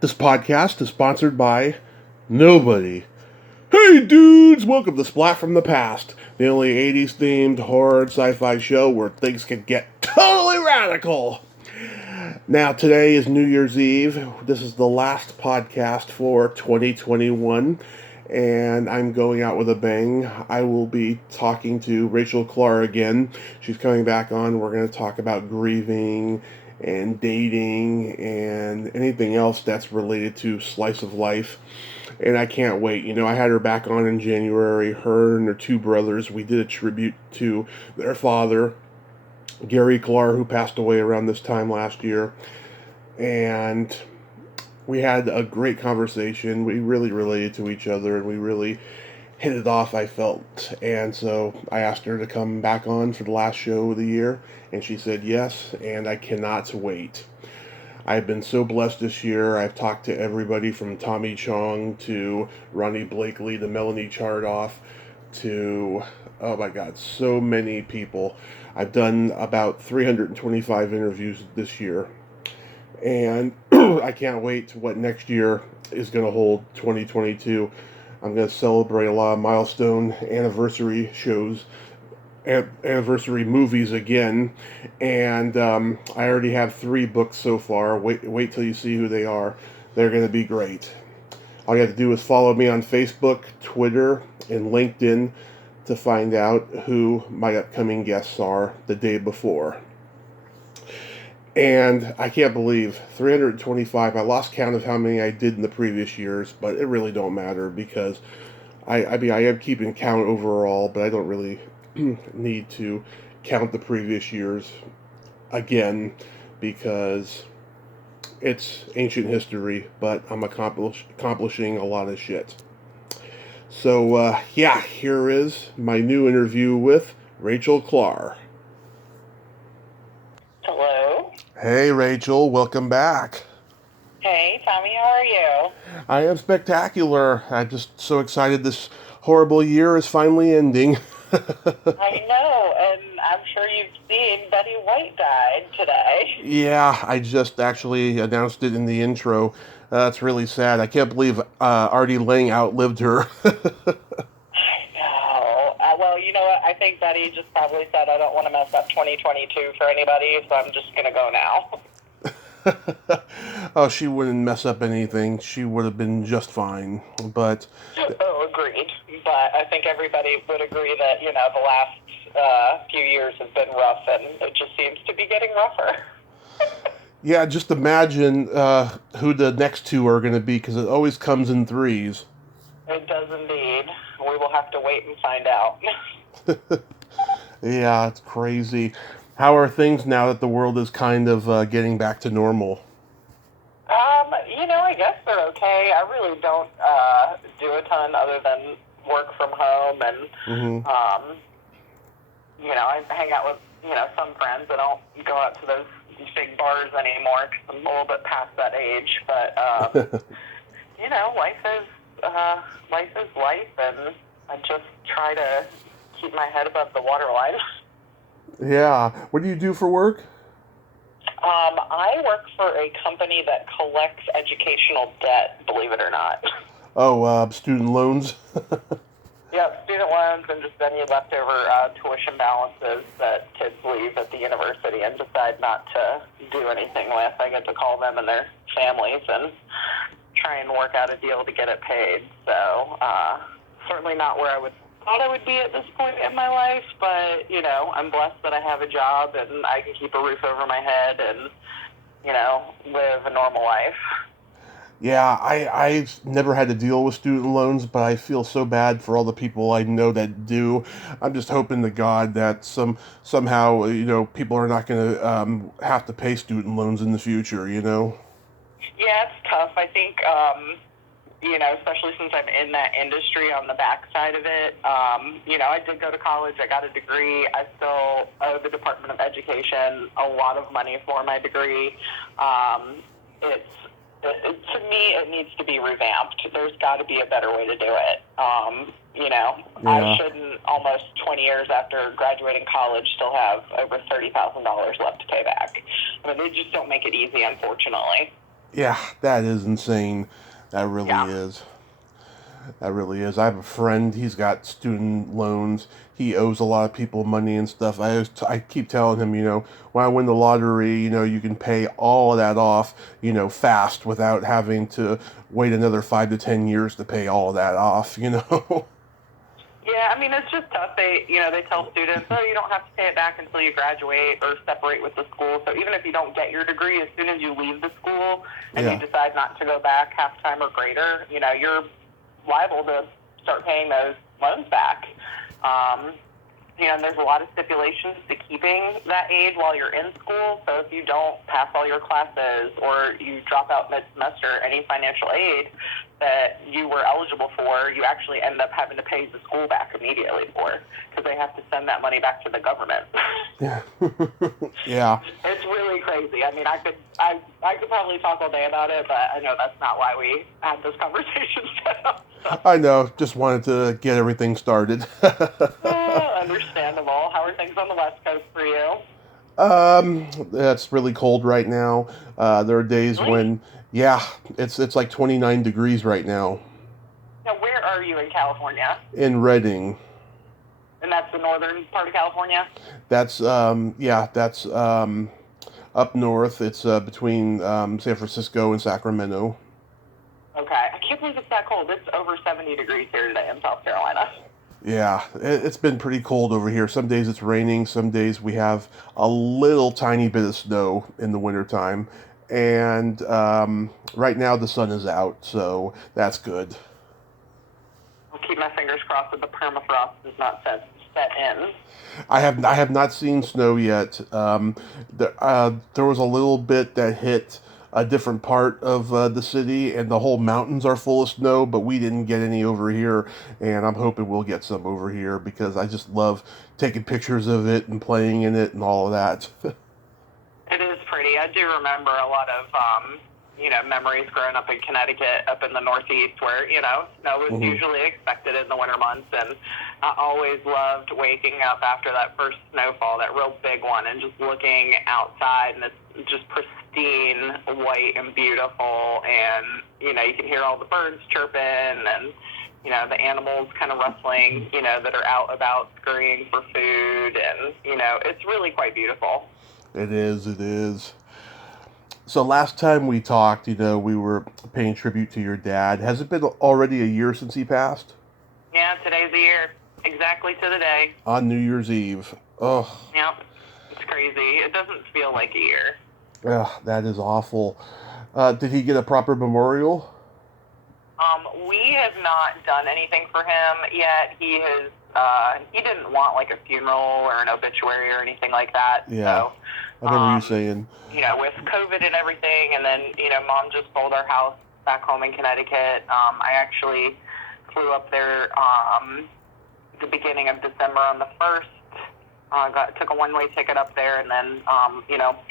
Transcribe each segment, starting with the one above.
This podcast is sponsored by nobody. Hey dudes, welcome to Splat from the Past, the only 80s themed horror and sci-fi show where things can get totally radical. Now, today is New Year's Eve. This is the last podcast for 2021, and I'm going out with a bang. I will be talking to Rachel Klahr again. She's coming back on. We're going to talk about grieving and dating and anything else that's related to slice of life. And I can't wait. You know, I had her back on in January. Her and her two brothers, we did a tribute to their father, Gary Klahr, who passed away around this time last year. And we had a great conversation. We really related to each other, and we really hit it off, I felt. And so I asked her to come back on for the last show of the year, and she said yes, and I cannot wait. I've been so blessed this year. I've talked to everybody from Tommy Chong to Ronnie Blakely to Melanie Chardoff to, oh my God, so many people. I've done about 325 interviews this year. And I can't wait to what next year is going to hold, 2022. I'm going to celebrate a lot of milestone anniversary shows, anniversary movies again, and I already have 3 books so far. Wait till you see who they are. They're going to be great. All you have to do is follow me on Facebook, Twitter, and LinkedIn to find out who my upcoming guests are the day before. And I can't believe 325. I lost count of how many I did in the previous years, but it really don't matter because I am keeping count overall, but I don't really need to count the previous years again because it's ancient history, but I'm accomplishing a lot of shit. So, here is my new interview with Rachel Klahr. Hello. Hey, Rachel, welcome back. Hey, Tommy, how are you? I am spectacular. I'm just so excited this horrible year is finally ending. I know, and I'm sure you've seen Betty White died today. Yeah, I just actually announced it in the intro. That's really sad. I can't believe Artie Lang outlived her. I know. Well, you know what? I think Betty just probably said, I don't want to mess up 2022 for anybody, so I'm just going to go now. Oh, she wouldn't mess up anything. She would have been just fine. But Oh, agreed. But I think everybody would agree that, the last few years have been rough, and it just seems to be getting rougher. yeah, just imagine who the next two are going to be, because it always comes in threes. It does indeed. We will have to wait and find out. Yeah, it's crazy. How are things now that the world is kind of getting back to normal? I guess they're okay. I really don't do a ton other than work from home, and Mm-hmm. I hang out with some friends. I don't go out to those big bars anymore because I'm a little bit past that age. But life is life, and I just try to keep my head above the waterline. Yeah. What do you do for work? I work for a company that collects educational debt, believe it or not. Oh, student loans. Yep, student loans and just any leftover tuition balances that kids leave at the university and decide not to do anything with. I get to call them and their families and try and work out a deal to get it paid. So certainly not where I thought I would be at this point in my life, but I'm blessed that I have a job and I can keep a roof over my head and live a normal life. Yeah, I've never had to deal with student loans, but I feel so bad for all the people I know that do. I'm just hoping to God that somehow people are not going to have to pay student loans in the future. Yeah, it's tough. I think especially since I'm in that industry on the backside of it. I did go to college. I got a degree. I still owe the Department of Education a lot of money for my degree. To me, it needs to be revamped. There's got to be a better way to do it. Yeah. I shouldn't, almost 20 years after graduating college, still have over $30,000 left to pay back. I mean, they just don't make it easy, unfortunately. Yeah, that is insane. That really Yeah. is. That really is. I have a friend. He's got student loans. He owes a lot of people money and stuff. I keep telling him, when I win the lottery, you can pay all of that off, fast without having to wait another 5 to 10 years to pay all of that off. Yeah, I mean, it's just tough. They tell students, oh, you don't have to pay it back until you graduate or separate with the school. So even if you don't get your degree, as soon as you leave the school and Yeah. you decide not to go back half-time or greater, you're liable to start paying those loans back. And there's a lot of stipulations to keeping that aid while you're in school. So if you don't pass all your classes or you drop out mid-semester, any financial aid that you were eligible for, you actually end up having to pay the school back immediately for, because they have to send that money back to the government. Yeah. Yeah. It's really crazy. I mean, I could probably talk all day about it, but I know that's not why we had this conversation set up. So. I know. Just wanted to get everything started. Understandable. How are things on the West Coast for you? It's really cold right now. There are days when, yeah, it's like 29 degrees right now. Now, where are you in California? In Redding. And that's the northern part of California? That's up north. It's between San Francisco and Sacramento. Okay. I can't believe it's that cold. It's over 70 degrees here today in South Carolina. Yeah, it's been pretty cold over here. Some days it's raining, some days we have a little tiny bit of snow in the wintertime. And right now the sun is out, so that's good. I'll keep my fingers crossed that the permafrost is not set in. I have not seen snow yet. There was a little bit that hit a different part of the city, and the whole mountains are full of snow, but we didn't get any over here, and I'm hoping we'll get some over here because I just love taking pictures of it and playing in it and all of that. It is pretty. I do remember a lot of, memories growing up in Connecticut, up in the Northeast, where, snow was usually expected in the winter months, and I always loved waking up after that first snowfall, that real big one, and just looking outside, and it's just pristine, white, and beautiful, and, you can hear all the birds chirping, and, the animals kind of rustling, that are out about scurrying for food, and, it's really quite beautiful. It is. So last time we talked, we were paying tribute to your dad. Has it been already a year since he passed? Yeah, today's the year. Exactly to the day. On New Year's Eve. Oh. Yep. It's crazy. It doesn't feel like a year. Ugh, that is awful. Did he get a proper memorial? We have not done anything for him yet. He didn't want like a funeral or an obituary or anything like that. Yeah. So, I remember you saying. With COVID and everything, and then, Mom just sold our house back home in Connecticut. I actually flew up there the beginning of December on the 1st. Took a one-way ticket up there, and then,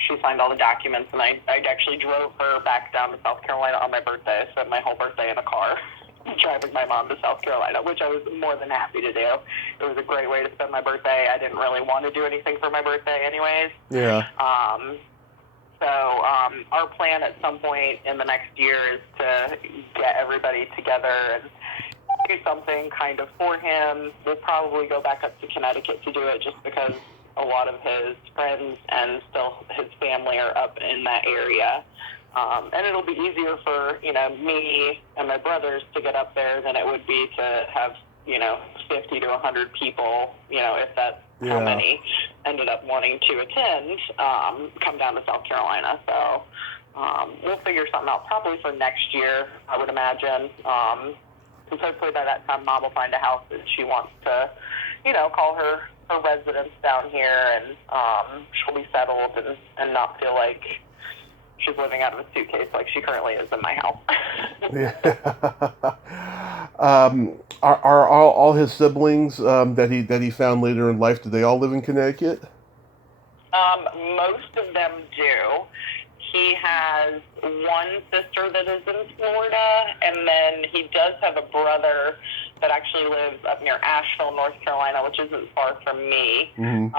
she signed all the documents, and I actually drove her back down to South Carolina on my birthday. I spent my whole birthday in a car driving my mom to South Carolina, which I was more than happy to do. It was a great way to spend my birthday. I didn't really want to do anything for my birthday anyways. Yeah. So our plan at some point in the next year is to get everybody together and do something kind of for him. We'll probably go back up to Connecticut to do it just because a lot of his friends and still his family are up in that area. And it'll be easier for, me and my brothers to get up there than it would be to have, 50 to 100 people, if that's how many ended up wanting to attend, come down to South Carolina. So we'll figure something out probably for next year, I would imagine. Because hopefully by that time Mom will find a house that she wants to, call her residence down here, and she'll be settled and not feel like she's living out of a suitcase like she currently is in my house. Are all his siblings that he found later in life, do they all live in Connecticut? Most of them do. He has one sister that is in Florida, and then he does have a brother that actually lives up near Asheville, North Carolina, which isn't far from me. Mm-hmm.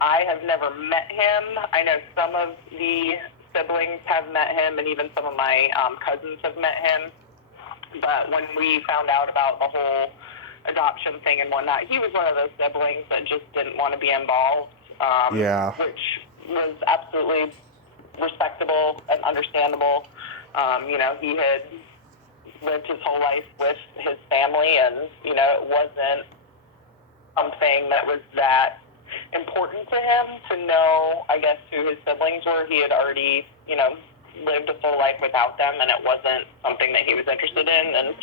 I have never met him. I know some of the siblings have met him, and even some of my cousins have met him. But when we found out about the whole adoption thing and whatnot, he was one of those siblings that just didn't want to be involved, which was absolutely respectable and understandable. He had lived his whole life with his family, and, it wasn't something that was that important to him to know, I guess, who his siblings were. He had already, lived a full life without them, and it wasn't something that he was interested in, and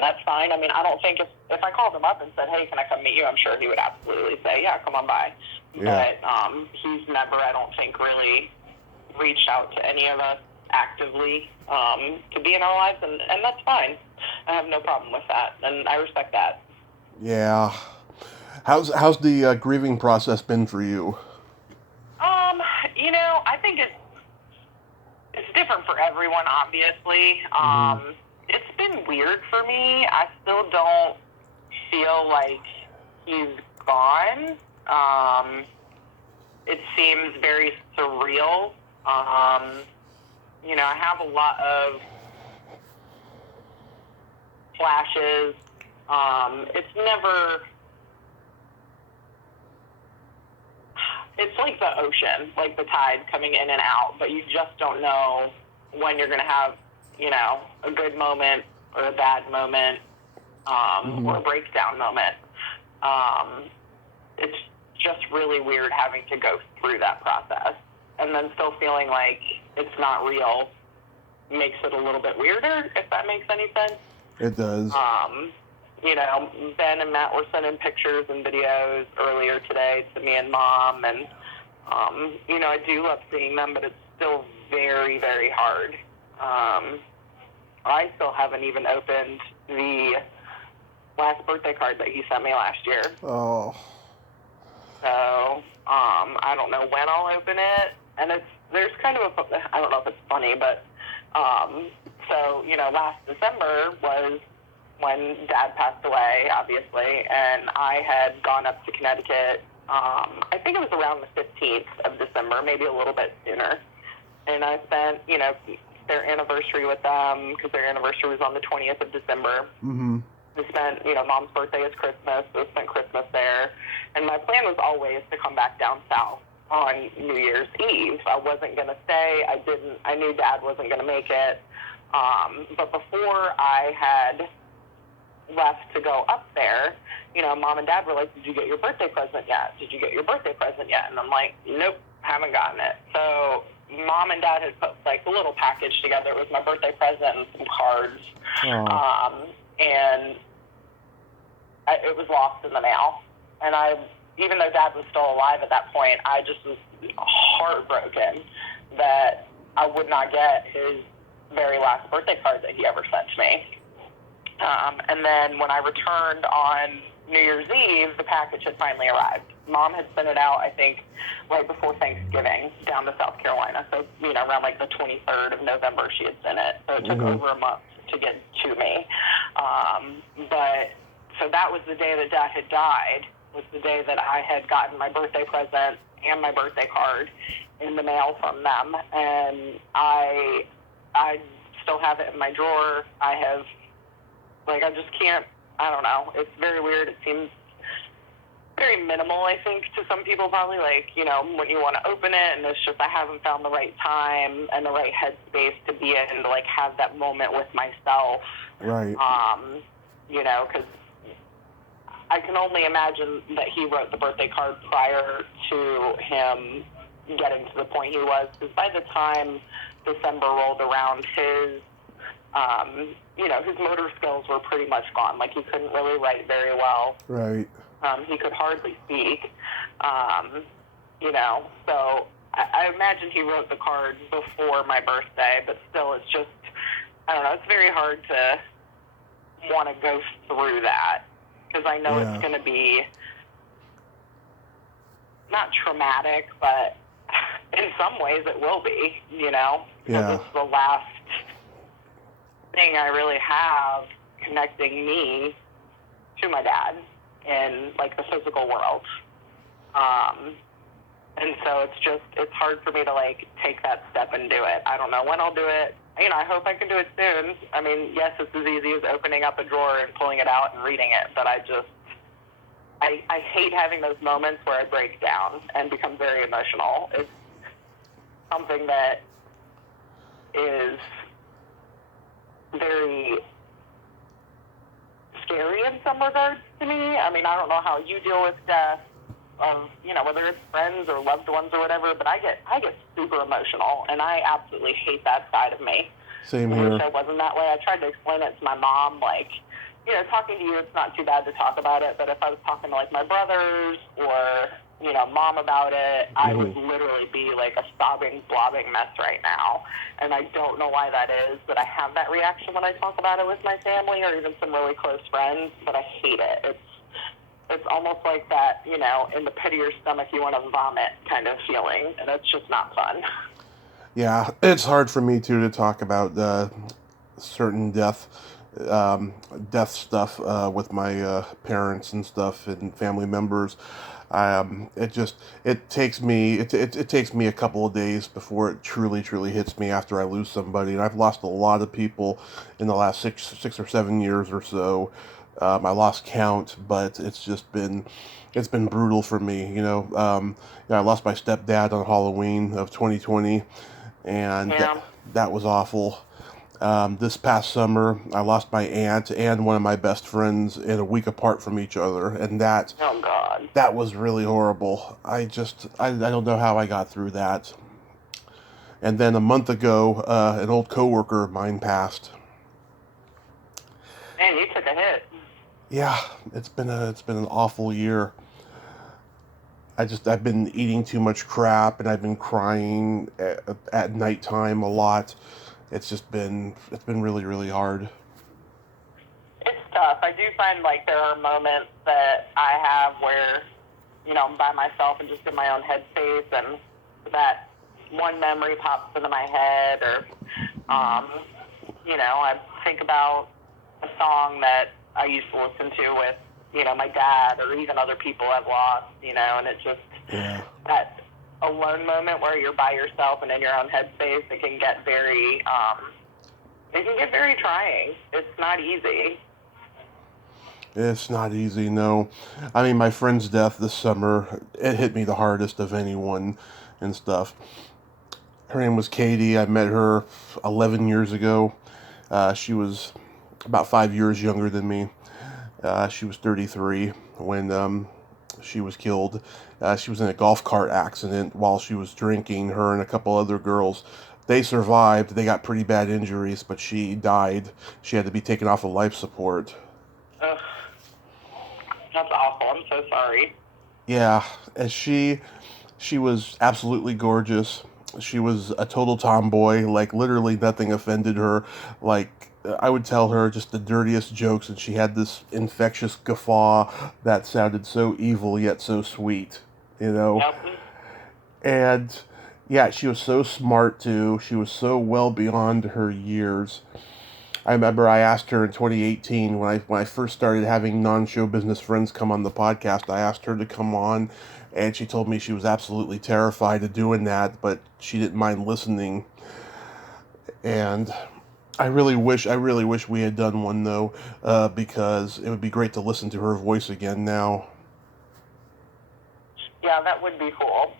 that's fine. I mean, I don't think if I called him up and said, hey, can I come meet you, I'm sure he would absolutely say, yeah, come on by. Yeah. But he's never, I don't think, really reached out to any of us actively to be in our lives, and that's fine. I have no problem with that, and I respect that. Yeah. How's the grieving process been for you? I think it's different for everyone, obviously. It's been weird for me. I still don't feel like he's gone. It seems very surreal. I have a lot of flashes. It's like the ocean, like the tide coming in and out, but you just don't know when you're going to have, a good moment or a bad moment, or a breakdown moment. It's just really weird having to go through that process, and then still feeling like it's not real makes it a little bit weirder, if that makes any sense. It does. Ben and Matt were sending pictures and videos earlier today to me and Mom, and, I do love seeing them, but it's still very, very hard. I still haven't even opened the last birthday card that he sent me last year. Oh. So, I don't know when I'll open it, and there's kind of I don't know if it's funny, but, last December was when Dad passed away, obviously, and I had gone up to Connecticut, I think it was around the 15th of December, maybe a little bit sooner, and I spent, their anniversary with them, because their anniversary was on the 20th of December. Mm-hmm. We spent, Mom's birthday is Christmas, so we spent Christmas there, and my plan was always to come back down south on New Year's Eve. I wasn't going to stay. I knew Dad wasn't going to make it, but before I had left to go up there, Mom and Dad were like, did you get your birthday present yet? Did you get your birthday present yet? And I'm like, nope, haven't gotten it. So Mom and Dad had put like a little package together with my birthday present and some cards. And it was lost in the mail. And even though Dad was still alive at that point, I just was heartbroken that I would not get his very last birthday card that he ever sent to me. And then when I returned on New Year's Eve, the package had finally arrived. Mom had sent it out, I think, right before Thanksgiving down to South Carolina. So, around like the 23rd of November she had sent it. So it took over a month to get to me. So that was the day that Dad had died, was the day that I had gotten my birthday present and my birthday card in the mail from them. And I still have it in my drawer. I just can't, I don't know. It's very weird. It seems very minimal, I think, to some people probably, when you want to open it, and it's just I haven't found the right time and the right headspace to be in to, have that moment with myself. Right. Because I can only imagine that he wrote the birthday card prior to him getting to the point he was, because by the time December rolled around, his motor skills were pretty much gone. He couldn't really write very well. Right. He could hardly speak. So I imagine he wrote the card before my birthday, but still, it's just, I don't know, it's very hard to want to go through that, because I know it's going to be not traumatic, but in some ways it will be, because it's the last thing I really have connecting me to my dad in the physical world. And so it's hard for me to, like, take that step and do it. I don't know when I'll do it. You know, I hope I can do it soon. I mean, yes, it's as easy as opening up a drawer and pulling it out and reading it, but I hate having those moments where I break down and become very emotional. It's something that is very scary in some regards to me. I mean, I don't know how you deal with death, you know, whether it's friends or loved ones or whatever, but I get super emotional, and I absolutely hate that side of me. Same I here. wish I wasn't that way. I tried to explain it to my mom, like, you know, talking to you, it's not too bad to talk about it, but if I was talking to, like, my brothers or, you know, mom about it, I would literally be like a sobbing, blobbing mess right now. And I don't know why that is, but I have that reaction when I talk about it with my family or even some really close friends, but I hate it. It's almost like that, you know, in the pit of your stomach you want to vomit kind of feeling, and it's just not fun. Yeah, it's hard for me too to talk about certain death stuff with my parents and stuff and family members. It takes me a couple of days before it truly hits me after I lose somebody, and I've lost a lot of people in the last six or 7 years or so. I lost count, but it's been brutal for me. I lost my stepdad on Halloween of 2020, and that was awful. This past summer, I lost my aunt and one of my best friends in a week apart from each other, and Oh, God. that was really horrible. I don't know how I got through that. And then a month ago, an old coworker of mine passed. Man, you took a hit. Yeah, it's been an awful year. I've been eating too much crap, and I've been crying at nighttime a lot. It's been really hard. It's tough. I do find, like, there are moments that I have where, you know, I'm by myself and just in my own headspace, and that one memory pops into my head, or, you know, I think about a song that I used to listen to with, you know, my dad or even other people I've lost, you know, and it's just that alone moment where you're by yourself and in your own headspace. It can get very trying. It's not easy. It's not easy, no. I mean, my friend's death this summer, it hit me the hardest of anyone and stuff. Her name was Katie. I met her 11 years ago. She was about 5 years younger than me. She was 33 when she was killed. She was in a golf cart accident while she was drinking. Her and a couple other girls. They survived. They got pretty bad injuries, but she died. She had to be taken off of life support. Ugh. That's awful. I'm so sorry. Yeah, and she was absolutely gorgeous. She was a total tomboy. Like, literally nothing offended her. Like, I would tell her just the dirtiest jokes, and she had this infectious guffaw that sounded so evil yet so sweet, you know? Yep. And, yeah, she was so smart, too. She was so well beyond her years. I remember I asked her in 2018 when I first started having non-show business friends come on the podcast. I asked her to come on, and she told me she was absolutely terrified of doing that, but she didn't mind listening. And I really wish we had done one though, because it would be great to listen to her voice again now. Yeah, that would be cool.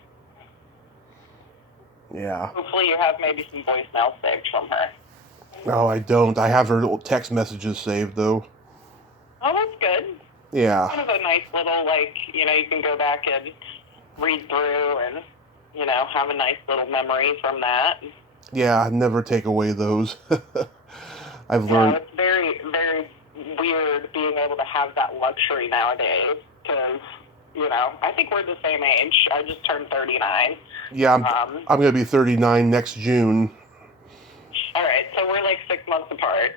Yeah. Hopefully you have maybe some voicemail saved from her. No, I don't. I have her text messages saved though. Oh, that's good. Yeah. Kind of a nice little, like, you know, you can go back and read through and, you know, have a nice little memory from that. Yeah, never take away those. I've learned. It's very, very weird being able to have that luxury nowadays because, you know, I think we're the same age. I just turned 39. Yeah, I'm going to be 39 next June. All right, so we're like 6 months apart.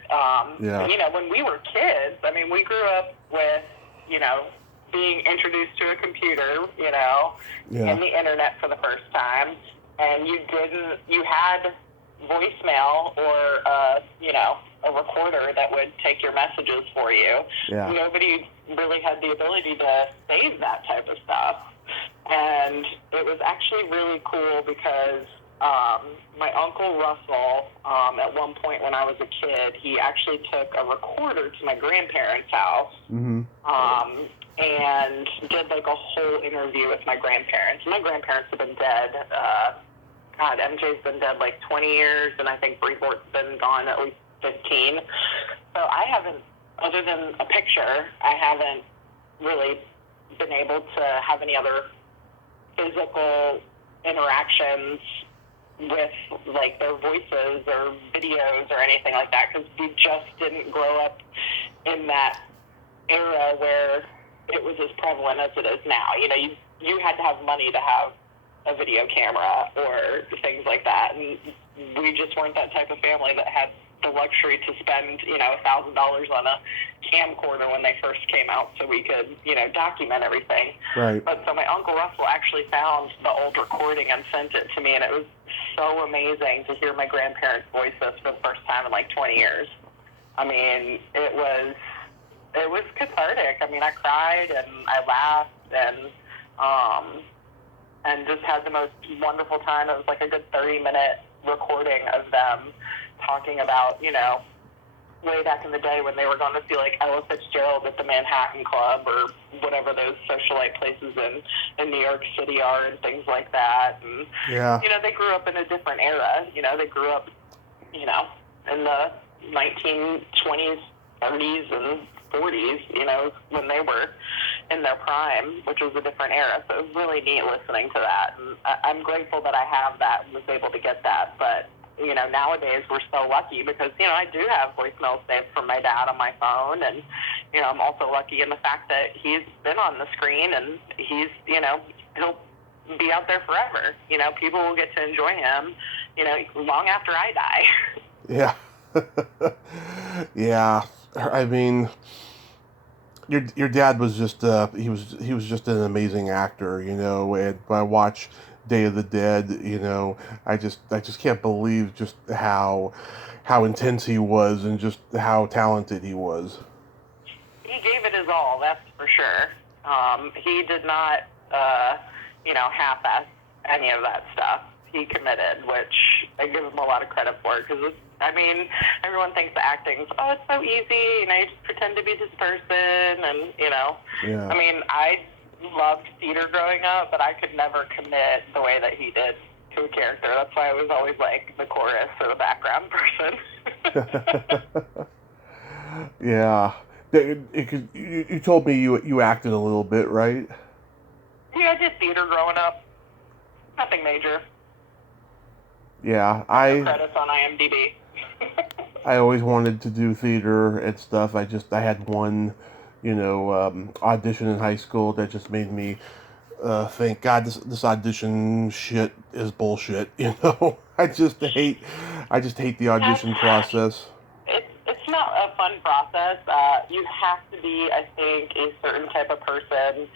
Yeah. You know, when we were kids, I mean, we grew up with, you know, being introduced to a computer, you know, and the internet for the first time, and you had voicemail or, you know, a recorder that would take your messages for you. Yeah. Nobody really had the ability to save that type of stuff. And it was actually really cool because my Uncle Russell, at one point when I was a kid, he actually took a recorder to my grandparents' house. Mm-hmm. And did like a whole interview with my grandparents. My grandparents have been dead. MJ's been dead like 20 years, and I think Breeport's been gone at least 15. So I haven't, other than a picture, I haven't really been able to have any other physical interactions with like their voices or videos or anything like that, because we just didn't grow up in that era where it was as prevalent as it is now. You know, you had to have money to have a video camera or things like that, and we just weren't that type of family that had the luxury to spend, you know, $1,000 on a camcorder when they first came out so we could, you know, document everything. Right. But so my Uncle Russell actually found the old recording and sent it to me, and it was so amazing to hear my grandparents' voices for the first time in like 20 years. I mean, it was cathartic. I mean, I cried and I laughed and just had the most wonderful time. It was like a good 30-minute recording of them talking about, you know, way back in the day when they were going to see like Ella Fitzgerald at the Manhattan Club or whatever those socialite places in New York City are and things like that. And, yeah, you know, they grew up in a different era. You know, they grew up, you know, in the 1920s, 30s, and 40s, you know, when they were in their prime, which was a different era. So it was really neat listening to that. And I'm grateful that I have that and was able to get that. But, you know, nowadays we're so lucky because, you know, I do have voicemail saved from my dad on my phone. And, you know, I'm also lucky in the fact that he's been on the screen and he's, you know, he'll be out there forever. You know, people will get to enjoy him, you know, long after I die. Yeah. Yeah. I mean, your dad was just he was just an amazing actor, you know. And when I watch Day of the Dead, you know, I just can't believe just how intense he was and just how talented he was. He gave it his all, that's for sure. He did not, you know, half-ass any of that stuff. He committed, which I give him a lot of credit for, because, I mean, everyone thinks the acting's, oh, it's so easy, you know, you just pretend to be this person, and, you know. Yeah. I mean, I loved theater growing up, but I could never commit the way that he did to a character. That's why I was always, like, the chorus or the background person. Yeah. You told me you acted a little bit, right? Yeah, I did theater growing up. Nothing major. Yeah, no credits on IMDb. I always wanted to do theater and stuff. I had one, you know, audition in high school that just made me think, God, this audition shit is bullshit. You know, I just hate the audition process. It's not a fun process. You have to be, I think, a certain type of person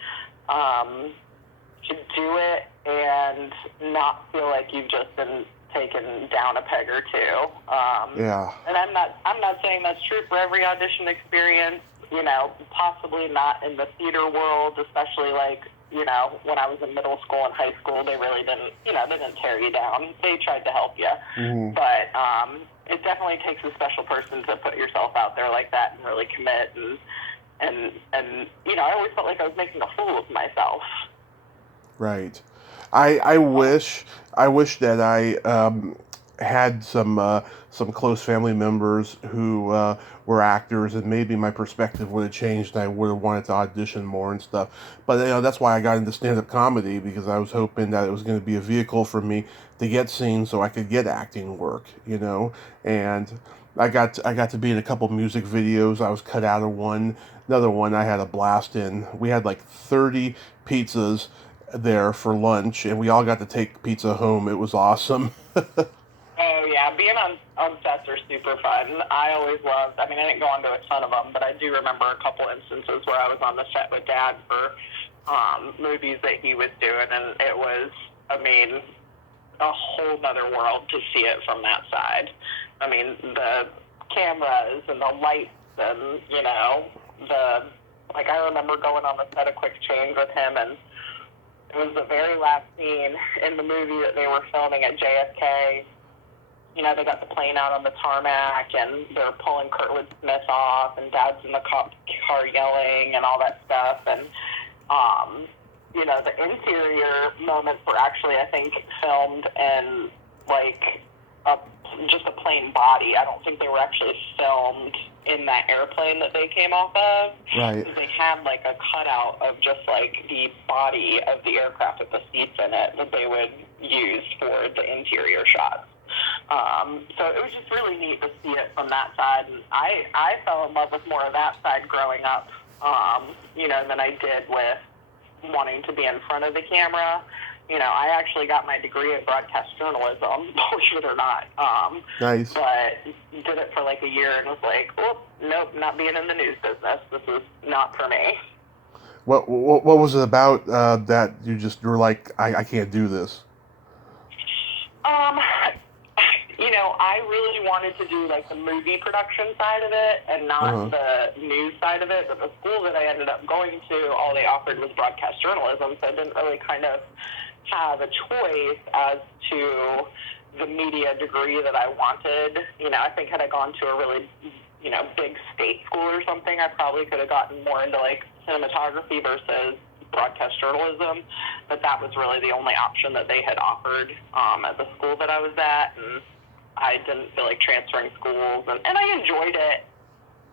to do it and not feel like you've just been taken down a peg or two. Yeah. And I'm not saying that's true for every audition experience. You know, possibly not in the theater world, especially like, you know, when I was in middle school and high school, they really didn't, you know, they didn't tear you down. They tried to help you. Mm-hmm. But it definitely takes a special person to put yourself out there like that and really commit. And you know, I always felt like I was making a fool of myself. Right. I wish that I had some close family members who were actors, and maybe my perspective would have changed and I would have wanted to audition more and stuff. But, you know, that's why I got into stand-up comedy, because I was hoping that it was going to be a vehicle for me to get seen so I could get acting work, you know. And I got to be in a couple music videos. I was cut out of one. Another one I had a blast in. We had like 30 pizzas there for lunch, and we all got to take pizza home. It was awesome. Oh, yeah. Being on sets are super fun. I always loved, I mean, I didn't go on to a ton of them, but I do remember a couple instances where I was on the set with Dad for movies that he was doing, and it was, I mean, a whole other world to see it from that side. I mean, the cameras and the lights and, you know, like I remember going on the set of Quick Change with him, and It was the very last scene in the movie that they were filming at JFK. You know, they got the plane out on the tarmac, and they're pulling Kurtwood Smith off, and Dad's in the car yelling and all that stuff. And, you know, the interior moments were actually, I think, filmed in, like, just a plain body. I don't think they were actually filmed in that airplane that they came off of. Right. They had, like, a cutout of just, like, the body of the aircraft with the seats in it that they would use for the interior shots. So it was just really neat to see it from that side. And I fell in love with more of that side growing up, you know, than I did with wanting to be in front of the camera. You know, I actually got my degree in broadcast journalism, believe it or not. Nice. But did it for like a year and was like, oh, nope, not being in the news business. This is not for me. What was it about that you were like, I can't do this? You know, I really wanted to do like the movie production side of it and not the news side of it. But the school that I ended up going to, all they offered was broadcast journalism, so I didn't really kind of have a choice as to the media degree that I wanted. You know, I think had I gone to a really, you know, big state school or something, I probably could have gotten more into like cinematography versus broadcast journalism, but that was really the only option that they had offered at the school that I was at, and I didn't feel like transferring schools, and I enjoyed it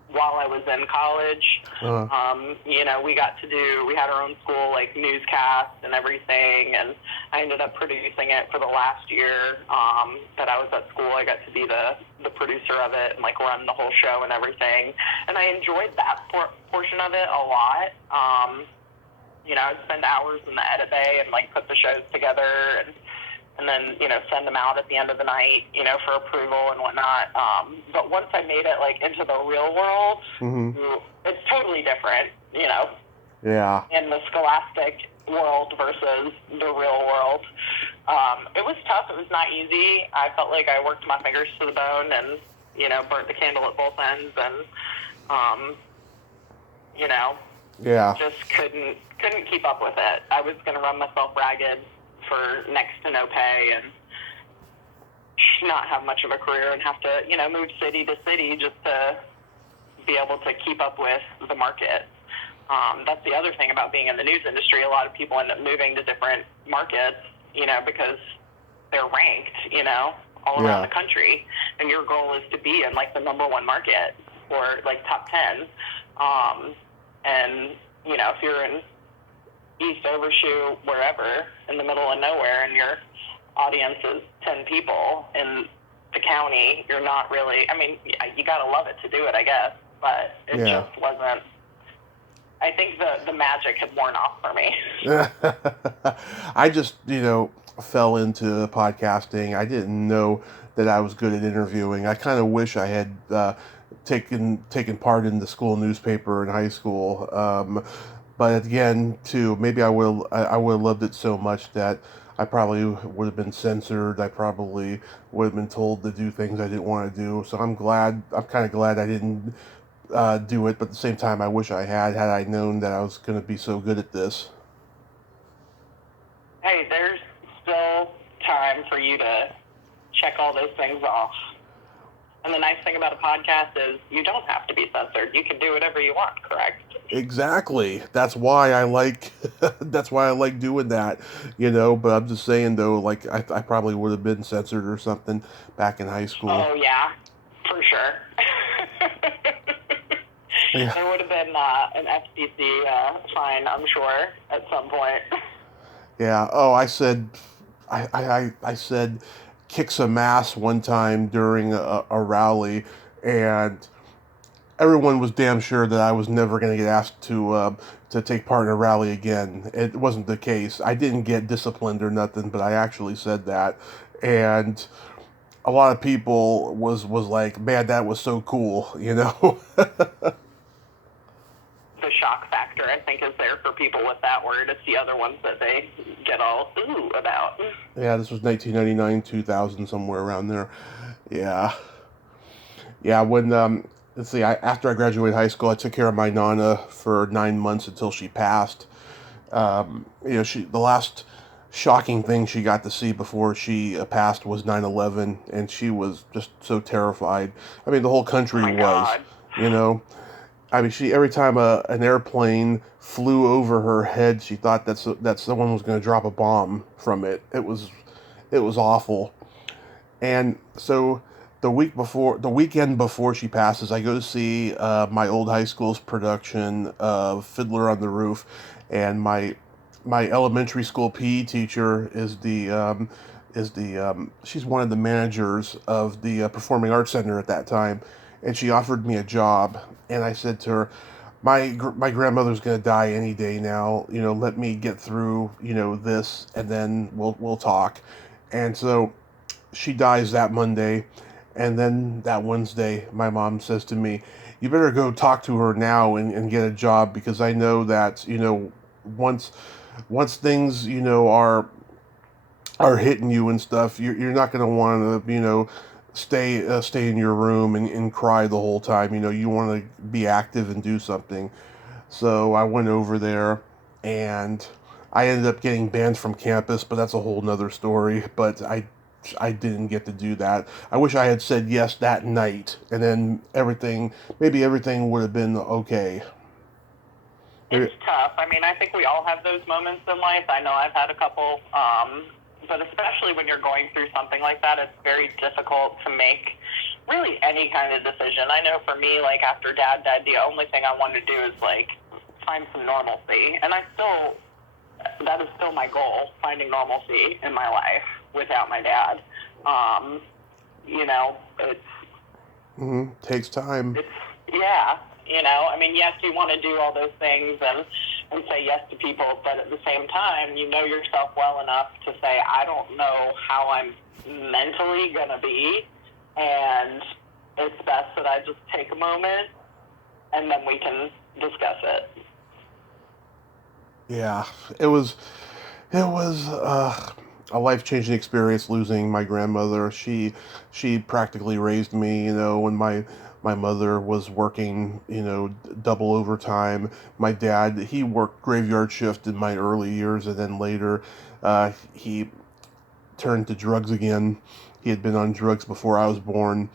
while I was in college. You know, we had our own school, like, newscast and everything, and I ended up producing it for the last year that I was at school. I got to be the producer of it and, like, run the whole show and everything, and I enjoyed that portion of it a lot. You know, I'd spend hours in the edit bay and, like, put the shows together and then, you know, send them out at the end of the night, you know, for approval and whatnot. But once I made it, like, into the real world, it's totally different, you know. Yeah. In the scholastic world versus the real world. It was tough. It was not easy. I felt like I worked my fingers to the bone and, you know, burnt the candle at both ends and, you know, just couldn't keep up with it. I was going to run myself ragged for next to no pay and not have much of a career and have to, you know, move city to city just to be able to keep up with the market. That's the other thing about being in the news industry. A lot of people end up moving to different markets, you know, because they're ranked, you know, all around the country. And your goal is to be in, like, the number one market or, like, top 10. And, you know, if you're in East Overshoe, wherever, in the middle of nowhere, and your audience is 10 people in the county, you're not really, I mean, you gotta love it to do it, I guess, but it just wasn't, I think the magic had worn off for me. I just, you know, fell into podcasting. I didn't know that I was good at interviewing. I kind of wish I had taken part in the school newspaper in high school. But again, too, maybe I would have loved it so much that I probably would have been censored. I probably would have been told to do things I didn't want to do. So I'm kind of glad I didn't do it. But at the same time, I wish I had I known that I was going to be so good at this. Hey, there's still time for you to check all those things off. And the nice thing about a podcast is you don't have to be censored. You can do whatever you want, correct? Exactly. That's why I like doing that, you know, but I'm just saying though, like I probably would have been censored or something back in high school. Oh yeah, for sure. There would have been an FCC fine, I'm sure, at some point. Yeah. Oh, I said kick some ass one time during a rally, and everyone was damn sure that I was never going to get asked to take part in a rally again. It wasn't the case. I didn't get disciplined or nothing, but I actually said that, and a lot of people was like, "Man, that was so cool," you know. The shock factor, I think, is there for people with that word. It's the other ones that they get all ooh about. Yeah, this was 1999, 2000, somewhere around there. Yeah. Yeah, when, let's see, after I graduated high school, I took care of my Nana for 9 months until she passed. The last shocking thing she got to see before she passed was 9/11, and she was just so terrified. I mean, the whole Oh country my was, God. you know. I mean, she every time an airplane flew over her head, she thought that someone was going to drop a bomb from it. It was awful. And so the weekend before she passes, I go to see my old high school's production of Fiddler on the Roof, and my elementary school PE teacher is the she's one of the managers of the Performing Arts Center at that time, and she offered me a job, and I said to her, my grandmother's gonna die any day now. Let me get through this, and then we'll talk. And so she dies that Monday, and then that Wednesday, my mom says to me, "You better go talk to her now and get a job, because I know that once things are hitting you and stuff, you're not going to want to stay in your room and cry the whole time. You want to be active and do something." So I went over there, and I ended up getting banned from campus, but that's a whole nother story. But I didn't get to do that. I wish I had said yes that night, and then maybe everything would have been okay. It's tough. I mean, I think we all have those moments in life. I know I've had a couple, but especially when you're going through something like that, it's very difficult to make really any kind of decision. I know for me, like after Dad died, the only thing I wanted to do is like find some normalcy, and that is still my goal, finding normalcy in my life without my dad. Takes time. Yeah, I mean, yes, you want to do all those things and say yes to people, but at the same time, you know yourself well enough to say, I don't know how I'm mentally going to be, and it's best that I just take a moment, and then we can discuss it. Yeah, it was a life-changing experience losing my grandmother. She practically raised me, when my mother was working, double overtime. My dad, he worked graveyard shift in my early years, and then later he turned to drugs again. He had been on drugs before I was born.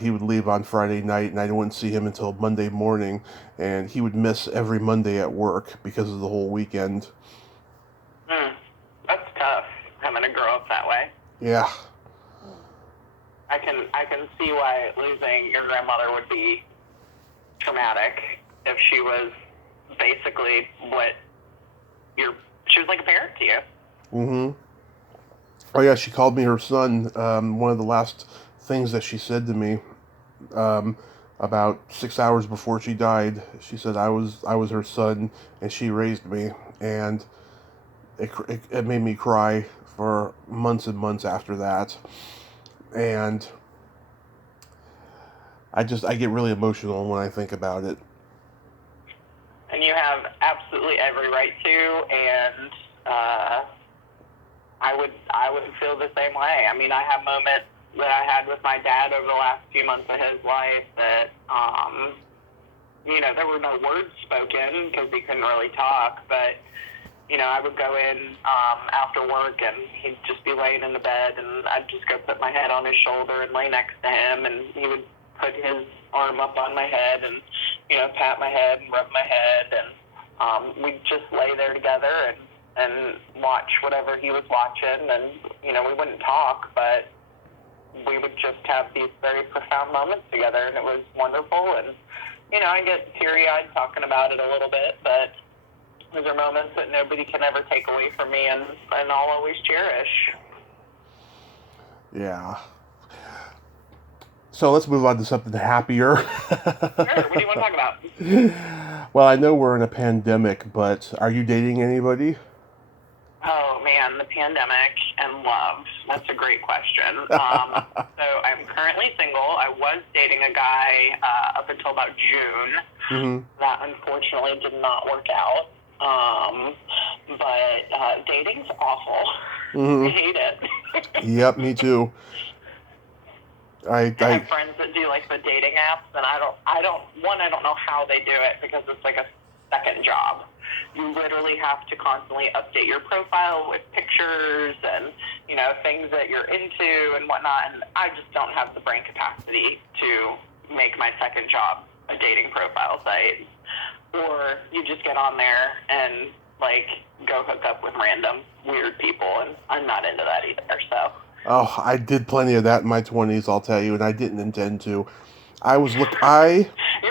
He would leave on Friday night, and I wouldn't see him until Monday morning. And he would miss every Monday at work because of the whole weekend. That's tough, having to grow up that way. Yeah. I can see why losing your grandmother would be traumatic if she was basically she was like a parent to you. Mm-hmm. Oh yeah, she called me her son. One of the last things that she said to me, about 6 hours before she died, she said I was her son, and she raised me, and it made me cry for months and months after that, and I get really emotional when I think about it. And you have absolutely every right to, and I would feel the same way. I mean, I have moments that I had with my dad over the last few months of his life that, there were no words spoken because he couldn't really talk, but, I would go in after work, and he'd just be laying in the bed, and I'd just go put my head on his shoulder and lay next to him, and he would put his arm up on my head and, pat my head and rub my head, and we'd just lay there together and watch whatever he was watching, and, we wouldn't talk, but we would just have these very profound moments together, and it was wonderful, and, I get teary-eyed talking about it a little bit, but those are moments that nobody can ever take away from me, and I'll always cherish. Yeah. So let's move on to something happier. Sure, what do you want to talk about? Well, I know we're in a pandemic, but are you dating anybody? Oh, man, the pandemic and love. That's a great question. So I'm currently single. I was dating a guy up until about June. Mm-hmm. That unfortunately did not work out. But dating's awful. Mm-hmm. I hate it. Yep, me too. I have friends that do like the dating apps, and I don't know how they do it, because it's like a second job. you literally have to constantly update your profile with pictures and, you know, things that you're into and whatnot. And I just don't have the brain capacity to make my second job a dating profile site. Or you just get on there and, like, go hook up with random weird people, and I'm not into that either, so. Oh, I did plenty of that in my 20s, I'll tell you, and I didn't intend to. You're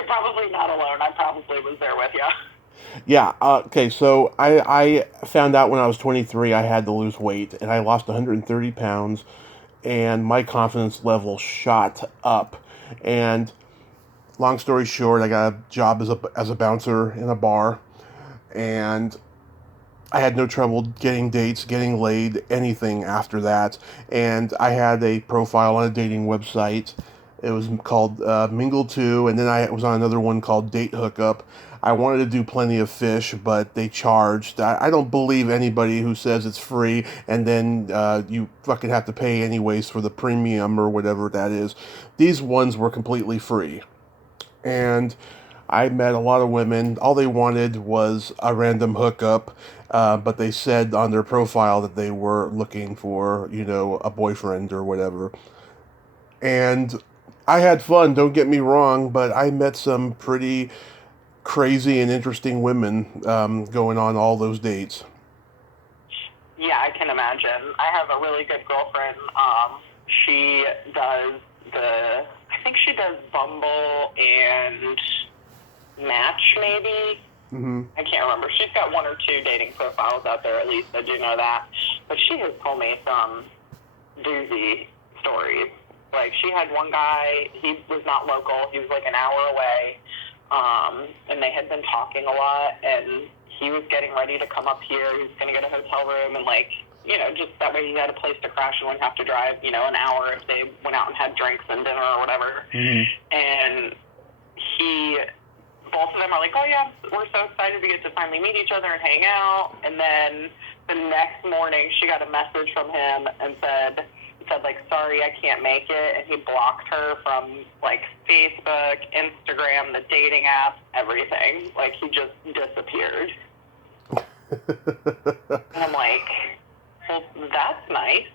probably not alone. I probably was there with you. Yeah, okay, so I found out when I was 23 I had to lose weight, and I lost 130 pounds, and my confidence level shot up. And long story short, I got a job as a bouncer in a bar, and I had no trouble getting dates, getting laid, anything after that. And I had a profile on a dating website. It was called Mingle2, and then I was on another one called Date Hookup. I wanted to do Plenty of Fish, but they charged. I don't believe anybody who says it's free, and then you fucking have to pay anyways for the premium or whatever that is. These ones were completely free. And I met a lot of women. All they wanted was a random hookup, but they said on their profile that they were looking for, you know, a boyfriend or whatever. And I had fun, don't get me wrong, but I met some pretty crazy and interesting women going on all those dates. Yeah, I can imagine. I have a really good girlfriend. She does I think she does Bumble and Match, maybe. Mm-hmm. I can't remember. She's got one or two dating profiles out there, at least. I do know that. But she has told me some doozy stories. Like, she had one guy, he was not local. He was like an hour away. And they had been talking a lot, and he was getting ready to come up here. He was going to get a hotel room, and, like, you know, just that way he had a place to crash and wouldn't have to drive, you know, an hour if they went out and had drinks and dinner or whatever. Mm-hmm. And both of them are like, oh yeah, we're so excited to get to finally meet each other and hang out. And then the next morning she got a message from him and said like, sorry, I can't make it. And he blocked her from, like, Facebook, Instagram, the dating app, everything. Like, he just disappeared. And I'm like, well, that's nice.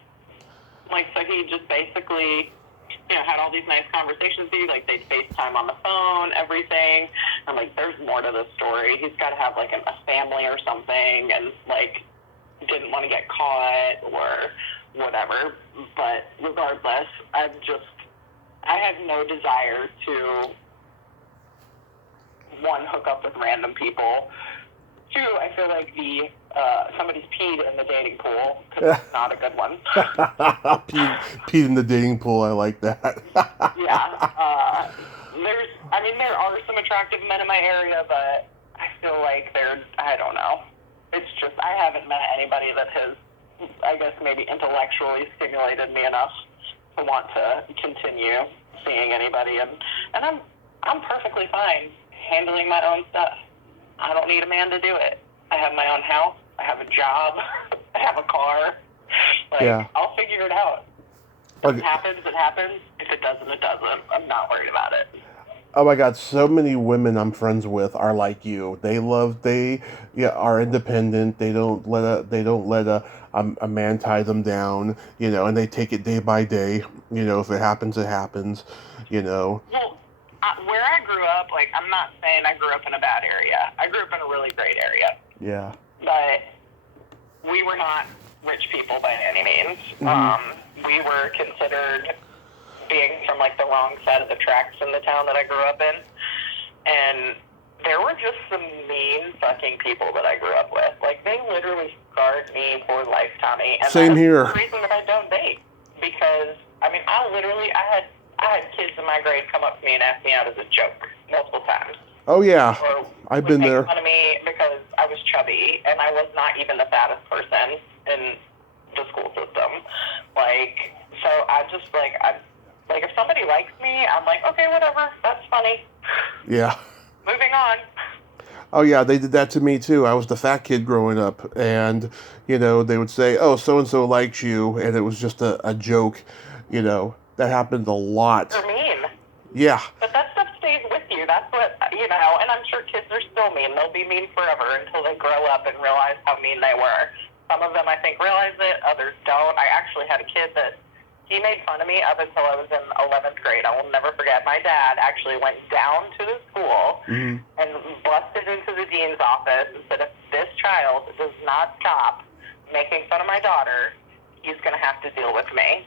Like, so he just basically, you know, had all these nice conversations with you. Like, they'd FaceTime on the phone, everything. I'm like, there's more to the story. He's got to have, like, a family or something, and, like, didn't want to get caught or whatever. But regardless, I have no desire to, one, hook up with random people. Two, I feel like somebody's peed in the dating pool, because it's not a good one. peed in the dating pool, I like that. Yeah. There are some attractive men in my area, but I feel like I don't know. It's just, I haven't met anybody that has, I guess, maybe intellectually stimulated me enough to want to continue seeing anybody. And I'm perfectly fine handling my own stuff. I don't need a man to do it. I have my own house. I have a job. I have a car. Like, yeah. I'll figure it out. If it happens, it happens. If it doesn't, it doesn't. I'm not worried about it. Oh my God, so many women I'm friends with are like you. They are independent. They don't let a man tie them down, you know, and they take it day by day. You know, if it happens, it happens, you know. Well, where I grew up, like, I'm not saying I grew up in a bad area. I grew up in a really great area. Yeah. But we were not rich people by any means. Mm-hmm. We were considered being from, like, the wrong side of the tracks in the town that I grew up in. And there were just some mean fucking people that I grew up with. Like, they literally scarred me for life, Tommy. And same here. That's the reason that I don't date. Because, I had kids in my grade come up to me and ask me out as a joke multiple times. Oh, yeah. I've been there. Make fun of me because I was chubby, and I was not even the fattest person in the school system. Like, so I just, like, if somebody likes me, I'm like, okay, whatever, that's funny. Yeah. Moving on. Oh, yeah, they did that to me, too. I was the fat kid growing up, and, you know, they would say, oh, so-and-so likes you, and it was just a joke, you know. That happened a lot. You're mean. Yeah. But that stuff stays with you. That's what, you know, and I'm sure kids are still mean. They'll be mean forever until they grow up and realize how mean they were. Some of them, I think, realize it. Others don't. I actually had a kid that he made fun of me up until I was in 11th grade. I will never forget. My dad actually went down to the school and busted into the dean's office and said, if this child does not stop making fun of my daughter, he's going to have to deal with me.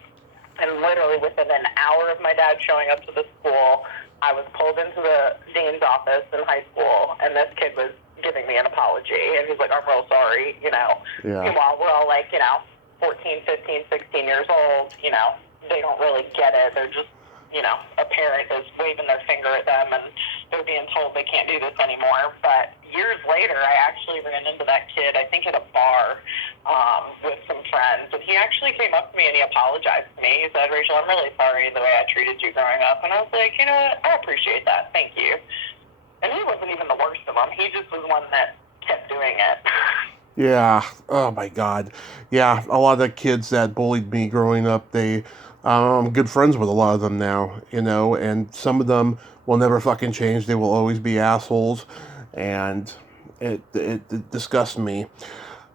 And literally within an hour of my dad showing up to the school, I was pulled into the dean's office in high school, and this kid was giving me an apology. And he's like, I'm real sorry, you know. Yeah. Meanwhile, we're all like, you know, 14, 15, 16 years old, you know, they don't really get it. They're just, you know, a parent is waving their finger at them and they're being told they can't do this anymore. But years later, I actually ran into that kid, I think at a bar with some friends. And he actually came up to me and he apologized to me. He said, Rachel, I'm really sorry the way I treated you growing up. And I was like, you know what, I appreciate that. Thank you. And he wasn't even the worst of them. He just was one that kept doing it. Yeah. Oh my God. Yeah. A lot of the kids that bullied me growing up, I'm good friends with a lot of them now, you know, and some of them will never fucking change. They will always be assholes, and it disgusts me.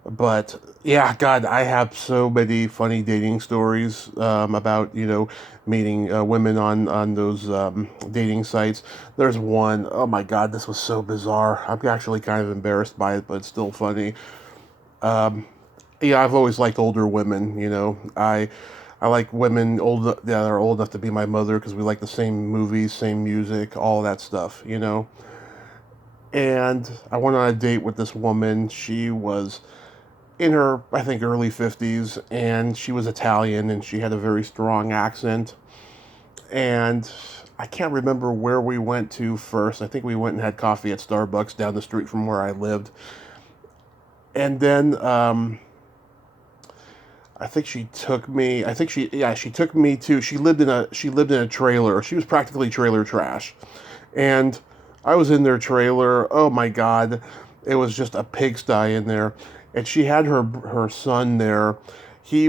But yeah, God, I have so many funny dating stories about, you know, meeting women on those dating sites. There's one, oh my God, this was so bizarre. I'm actually kind of embarrassed by it, but it's still funny. Yeah, I've always liked older women, you know. I like women that are old enough to be my mother because we like the same movies, same music, all that stuff, you know. And I went on a date with this woman. She was in her, I think, early 50s, and she was Italian, and she had a very strong accent. And I can't remember where we went to first. I think we went and had coffee at Starbucks down the street from where I lived. And then I think she took me. She took me to. She lived in a trailer. She was practically trailer trash, and I was in their trailer. Oh my God, it was just a pigsty in there. And she had her son there. He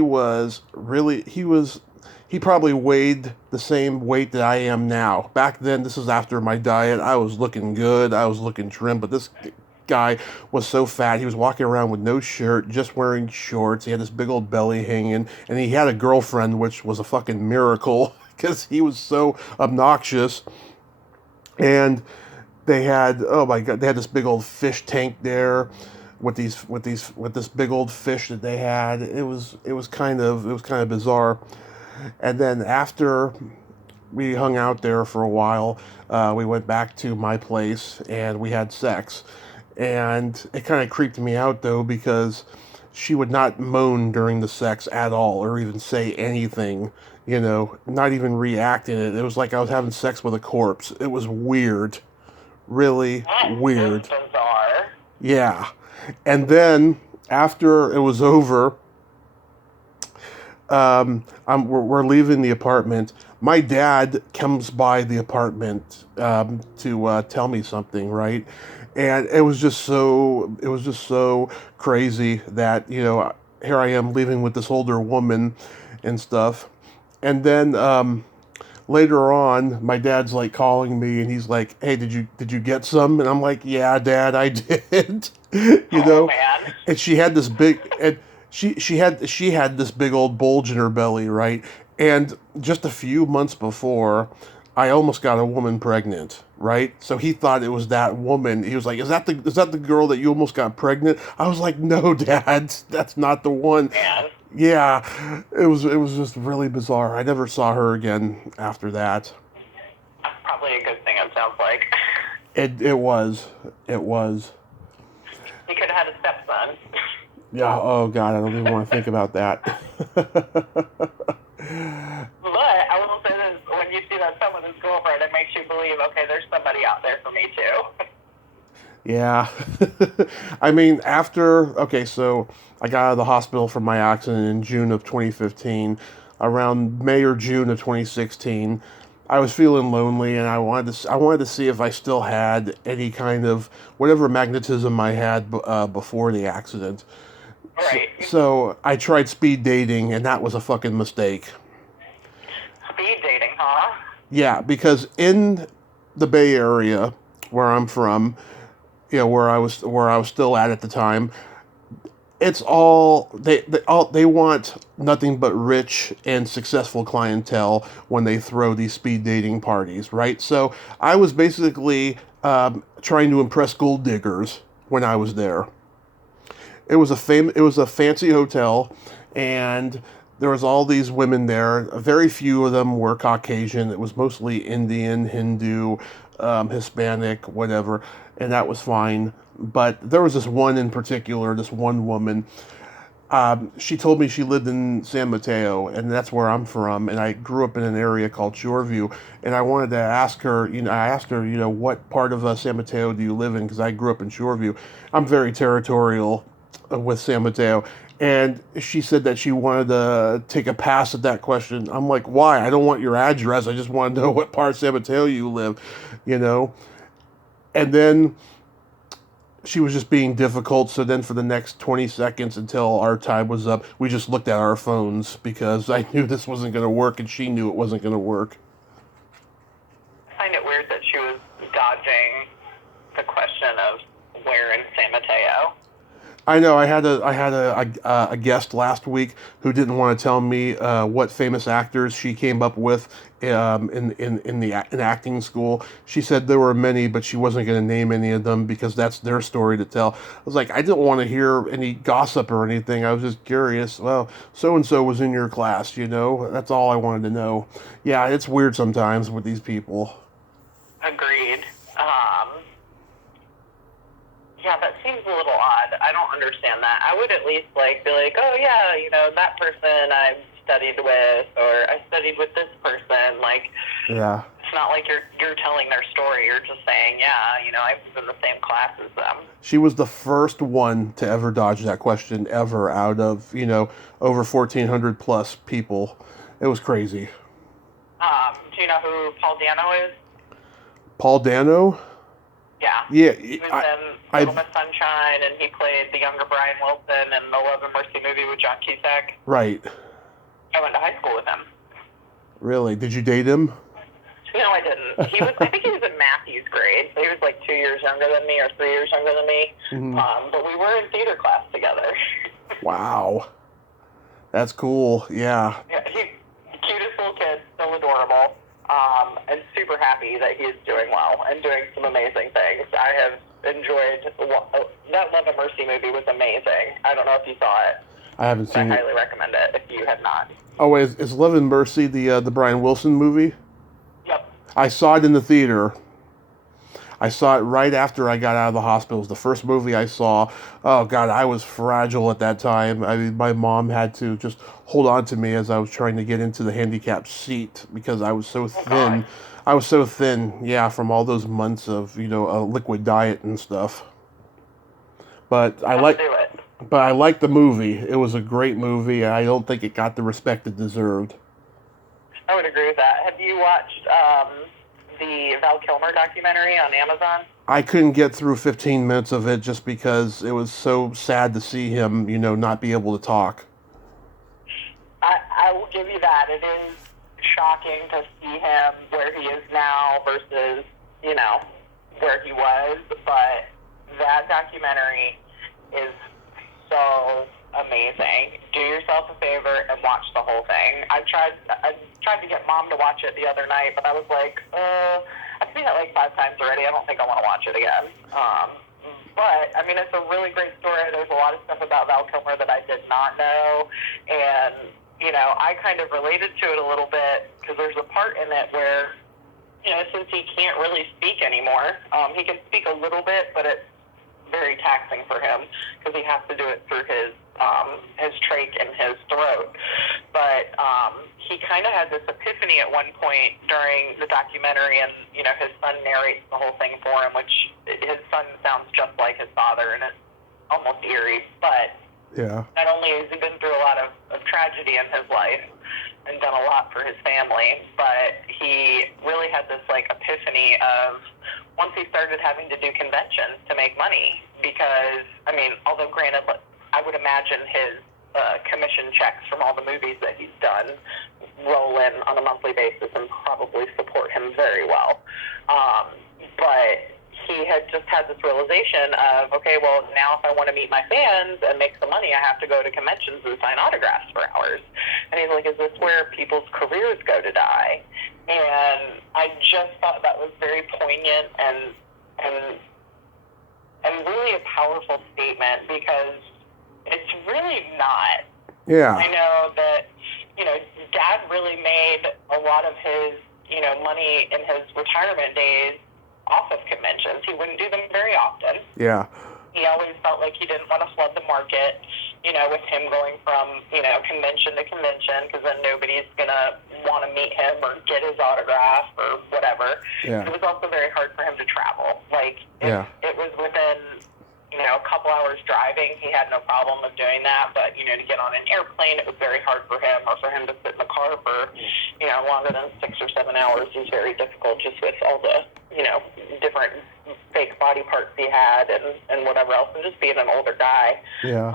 probably weighed the same weight that I am now. Back then, this is after my diet. I was looking good. I was looking trim, but this guy was so fat. He was walking around with no shirt, just wearing shorts. He had this big old belly hanging, and he had a girlfriend, which was a fucking miracle because he was so obnoxious. And they had, oh my God, they had this big old fish tank there with this big old fish that they had. It was kind of bizarre. And then after we hung out there for a while, we went back to my place and we had sex. And it kind of creeped me out, though, because she would not moan during the sex at all or even say anything, you know, not even react in it. It was like I was having sex with a corpse. It was weird. Really weird. That's bizarre. Yeah. And then, after it was over, we're leaving the apartment. My dad comes by the apartment to tell me something, right? And it was just so crazy that, you know, here I am leaving with this older woman and stuff. And then later on, my dad's like calling me and he's like, "Hey, did you get some?" And I'm like, "Yeah, Dad, I did." You know? Man. And she had this big and she had this big old bulge in her belly, right? And just a few months before, I almost got a woman pregnant, right? So he thought it was that woman. He was like, is that the girl that you almost got pregnant?" I was like, "No, Dad, that's not the one." Man. Yeah, it was just really bizarre. I never saw her again after that. Probably a good thing, it sounds like. It was. You could have had a stepson. Yeah, oh God, I don't even want to think about that. But I will say this, when you see that someone is girlfriend, it makes you believe, okay, there's somebody out there for me too. Yeah. I mean, so I got out of the hospital from my accident in June of 2015. Around May or June of 2016, I was feeling lonely, and I wanted to see if I still had any kind of whatever magnetism I had before the accident. Right. So I tried speed dating, and that was a fucking mistake. Speed dating, huh? Yeah, because in the Bay Area, where I'm from, where I was still at the time. It's all they want nothing but rich and successful clientele when they throw these speed dating parties, right? So I was basically trying to impress gold diggers when I was there. It was a fancy hotel, and there was all these women there. Very few of them were Caucasian. It was mostly Indian, Hindu, Hispanic, whatever, and that was fine. But there was this one in particular, this one woman. She told me she lived in San Mateo, and that's where I'm from. And I grew up in an area called Shoreview. And I wanted to ask her, what part of San Mateo do you live in? Because I grew up in Shoreview. I'm very territorial with San Mateo. And she said that she wanted to take a pass at that question. I'm like, why? I don't want your address. I just want to know what part of San Mateo you live, you know? And then she was just being difficult. So then for the next 20 seconds until our time was up, we just looked at our phones because I knew this wasn't going to work and she knew it wasn't going to work. I find it weird that she was dodging the question of where in San Mateo. I know. I had a guest last week who didn't want to tell me what famous actors she came up with in acting school. She said there were many, but she wasn't going to name any of them because that's their story to tell. I was like, I didn't want to hear any gossip or anything. I was just curious. Well, so and so was in your class, That's all I wanted to know. Yeah, it's weird sometimes with these people. Agreed. Yeah, that seems a little odd. I don't understand that. I would at least be like, oh yeah, that person I studied with, or I studied with this person. Yeah. It's not like you're telling their story. You're just saying, yeah, I was in the same class as them. She was the first one to ever dodge that question ever out of, over 1,400 plus people. It was crazy. Do you know who Paul Dano is? Paul Dano? Yeah. Yeah. He was in Little Miss Sunshine, and he played the younger Brian Wilson in the Love and Mercy movie with John Cusack. Right. I went to high school with him. Really? Did you date him? No, I didn't. I think he was in Matthew's grade. So he was 2 years younger than me or 3 years younger than me. Mm-hmm. But we were in theater class together. Wow. That's cool. Yeah. Yeah, he's the cutest little kid, so adorable. And super happy that he's doing well and doing some amazing things. I have enjoyed that Love and Mercy movie was amazing. I don't know if you saw it. I haven't seen it. I highly recommend it if you have not. Oh, is Love and Mercy the Brian Wilson movie? Yep. I saw it in the theater. I saw it right after I got out of the hospital. It was the first movie I saw. Oh, God, I was fragile at that time. I mean, my mom had to just hold on to me as I was trying to get into the handicapped seat because I was so thin. God. I was so thin, yeah, from all those months of, a liquid diet and stuff. But I liked the movie. It was a great movie. I don't think it got the respect it deserved. I would agree with that. Have you watched the Val Kilmer documentary on Amazon? I couldn't get through 15 minutes of it just because it was so sad to see him, not be able to talk. I will give you that. It is shocking to see him where he is now versus, where he was. But that documentary is so amazing. Do yourself a favor and watch the whole thing. I tried to get Mom to watch it the other night, but I was like, I've seen it 5 times already. I don't think I want to watch it again. But, I mean, it's a really great story. There's a lot of stuff about Val Kilmer that I did not know. And, I kind of related to it a little bit because there's a part in it where, since he can't really speak anymore, he can speak a little bit, but it's very taxing for him because he has to do it through his trach and his throat. But he kind of had this epiphany at one point during the documentary, and his son narrates the whole thing for him, which his son sounds just like his father, and it's almost eerie. But yeah, not only has he been through a lot of tragedy in his life and done a lot for his family, but he really had this epiphany of once he started having to do conventions to make money, because although granted, I would imagine his commission checks from all the movies that he's done roll in on a monthly basis and probably support him very well. But he had just had this realization of, okay, well, now if I want to meet my fans and make some money, I have to go to conventions and sign autographs for hours. And he's like, is this where people's careers go to die? And I just thought that was very poignant and really a powerful statement, because it's really not. Yeah. I know that, Dad really made a lot of his, money in his retirement days off of conventions. He wouldn't do them very often. Yeah. He always felt like he didn't want to flood the market, with him going from, convention to convention, because then nobody's going to want to meet him or get his autograph or whatever. Yeah. It was also very hard for him to travel. Like, it was within, a couple hours driving, he had no problem of doing that. But, to get on an airplane, it was very hard for him, or for him to sit in the car for, longer than 6 or 7 hours is very difficult, just with all the, different fake body parts he had and whatever else, and just being an older guy. Yeah.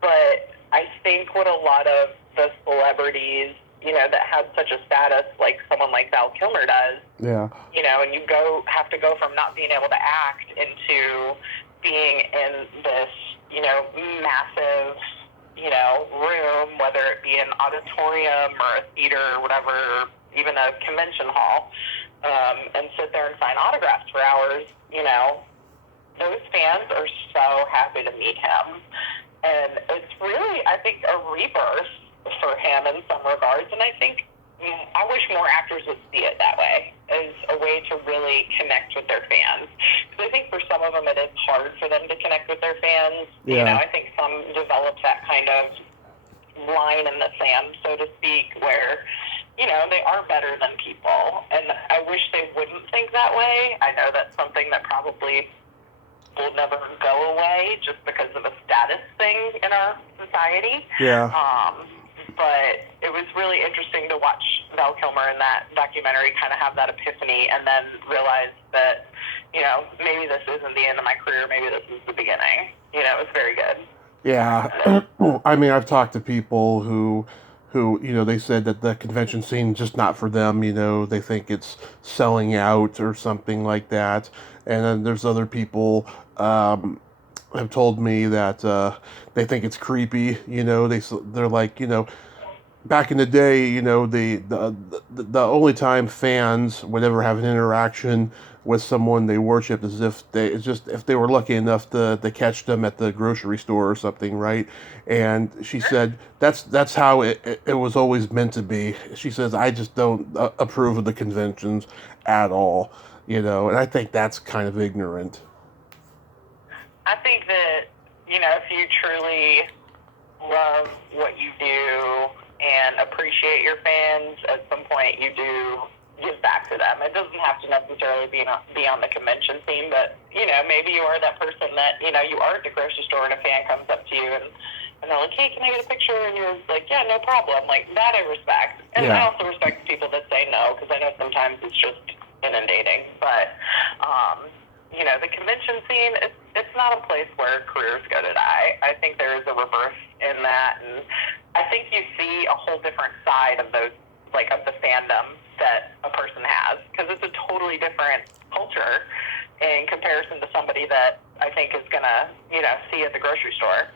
But I think what a lot of the celebrities, that have such a status, like someone like Val Kilmer does, Yeah. And you have to go from not being able to act into being in this, massive, room, whether it be an auditorium or a theater or whatever, even a convention hall, and sit there and sign autographs for hours, those fans are so happy to meet him. And it's really, I think, a rebirth for him in some regards. And I think, I wish more actors would see it that way, as a way to really connect with their fans. Because I think for some of them it is hard for them to connect with their fans. Yeah. I think some develop that kind of line in the sand, so to speak, where, they are better than people. And I wish they wouldn't think that way. I know that's something that probably will never go away, just because of a status thing in our society. Yeah. But it was really interesting to watch Val Kilmer in that documentary kind of have that epiphany, and then realize that, maybe this isn't the end of my career, maybe this is the beginning. It was very good. Yeah. I mean, I've talked to people who, they said that the convention scene is just not for them. They think it's selling out or something like that. And then there's other people have told me that they think it's creepy. They're like, back in the day, the only time fans would ever have an interaction with someone they worshipped is if they were lucky enough to catch them at the grocery store or something, right? And she said that's how it was always meant to be. She says, I just don't approve of the conventions at all, and I think that's kind of ignorant. I think that, if you truly love what you do and appreciate your fans, at some point you do give back to them. It doesn't have to necessarily be on the convention scene, but, maybe you are that person that, you are at the grocery store and a fan comes up to you and they're like, hey, can I get a picture? And you're like, yeah, no problem. Like, that I respect. And I also respect people that say no, because I know sometimes it's just inundating. But, the convention scene, it's not a place where careers go to die. I think there is a rebirth in that, and I think you see a whole different side of those, like, of the fandom that a person has, because it's a totally different culture in comparison to somebody that I think is going to, see at the grocery store.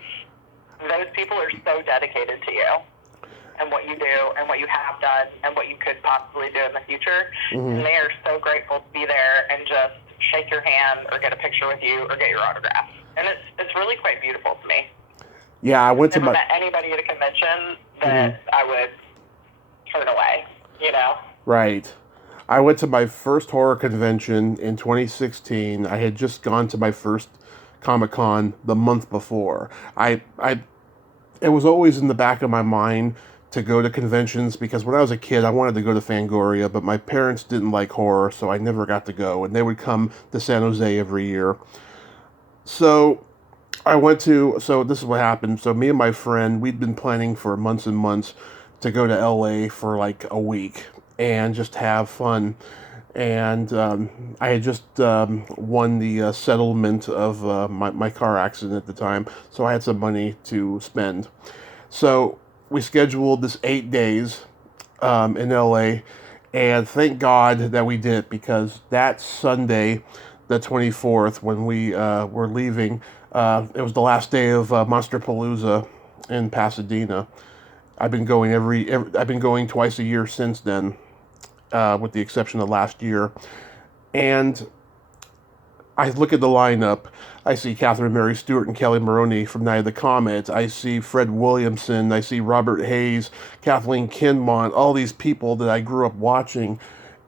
Those people are so dedicated to you and what you do and what you have done and what you could possibly do in the future. Mm-hmm. And they are so grateful to be there and just shake your hand or get a picture with you or get your autograph. And it's really quite beautiful to me. Yeah, I went to Never met anybody at a convention that I would turn away, Right. I went to my first horror convention in 2016. I had just gone to my first Comic-Con the month before. It was always in the back of my mind to go to conventions, because when I was a kid, I wanted to go to Fangoria, but my parents didn't like horror, so I never got to go, and they would come to San Jose every year. So this is what happened. So me and my friend, we'd been planning for months and months to go to LA for like a week and just have fun. And I had just won the settlement of my car accident at the time, so I had some money to spend. So we scheduled this 8 days in LA, And thank God that we did, because that Sunday, the 24th, when we were leaving, it was the last day of Monsterpalooza in Pasadena. I've been going I've been going twice a year since then, with the exception of last year. And I look at the lineup. I see Catherine Mary Stewart and Kelly Maroney from Night of the Comet. I see Fred Williamson. I see Robert Hayes, Kathleen Kinmont, all these people that I grew up watching.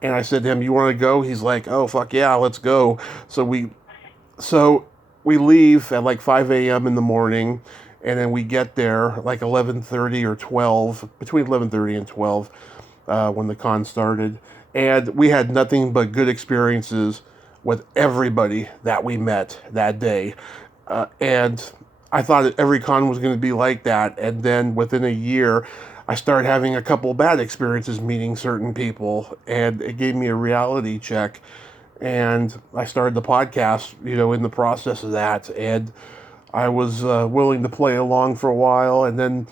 And I said to him, "You want to go?" He's like, "Oh fuck yeah, let's go." So we leave at like 5 a.m. in the morning, and then we get there like 11:30 or 12, between 11:30 and 12, when the con started. And we had nothing but good experiences with everybody that we met that day. And I thought every con was going to be like that. And then within a year, I started having a couple bad experiences meeting certain people, and it gave me a reality check. And I started the podcast, in the process of that. And I was willing to play along for a while, and then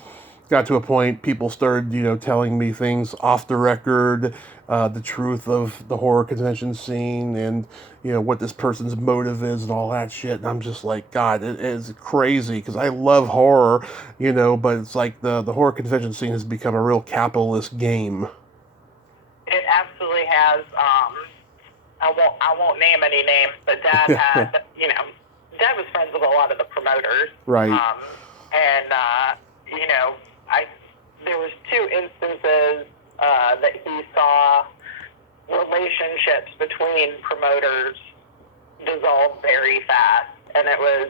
got to a point people started, telling me things off the record, the truth of the horror convention scene, and what this person's motive is and all that shit. And I'm just like, God, it is crazy, because I love horror, but it's like the horror convention scene has become a real capitalist game. It absolutely has. I won't name any names, but Dad had, Dad was friends with a lot of the promoters. Right. There was 2 instances that he saw relationships between promoters dissolve very fast, and it was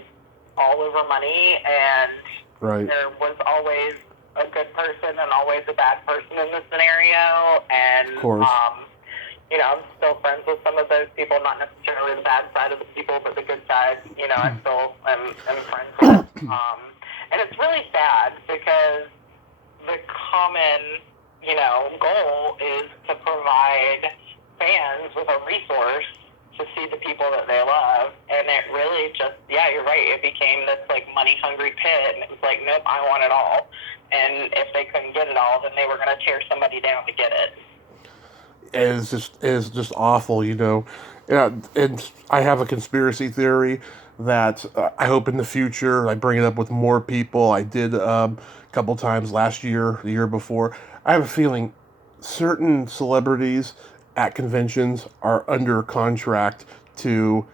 all over money, and right. There was always a good person and always a bad person in the scenario, and of course. I'm still friends with some of those people, not necessarily the bad side of the people, but the good side, I still am friends with. And it's really sad, because the common, goal is to provide fans with a resource to see the people that they love. And it really just, you're right, it became this, money-hungry pit, and it was like, nope, I want it all. And if they couldn't get it all, then they were going to tear somebody down to get it. It's just awful, Yeah, and I have a conspiracy theory that I hope in the future I bring it up with more people. I did a couple times last year, the year before. I have a feeling certain celebrities at conventions are under contract to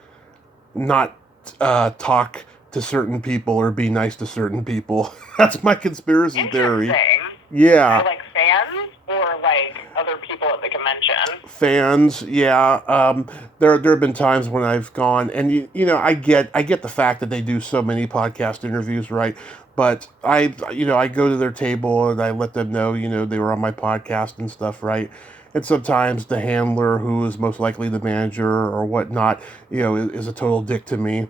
not talk to certain people or be nice to certain people. That's my conspiracy theory. Yeah. Like fans or like other people at the convention? Fans, yeah. There have been times when I've gone, and I get the fact that they do so many podcast interviews, right? But I go to their table and I let them know, they were on my podcast and stuff, right? And sometimes the handler, who is most likely the manager or whatnot, is a total dick to me.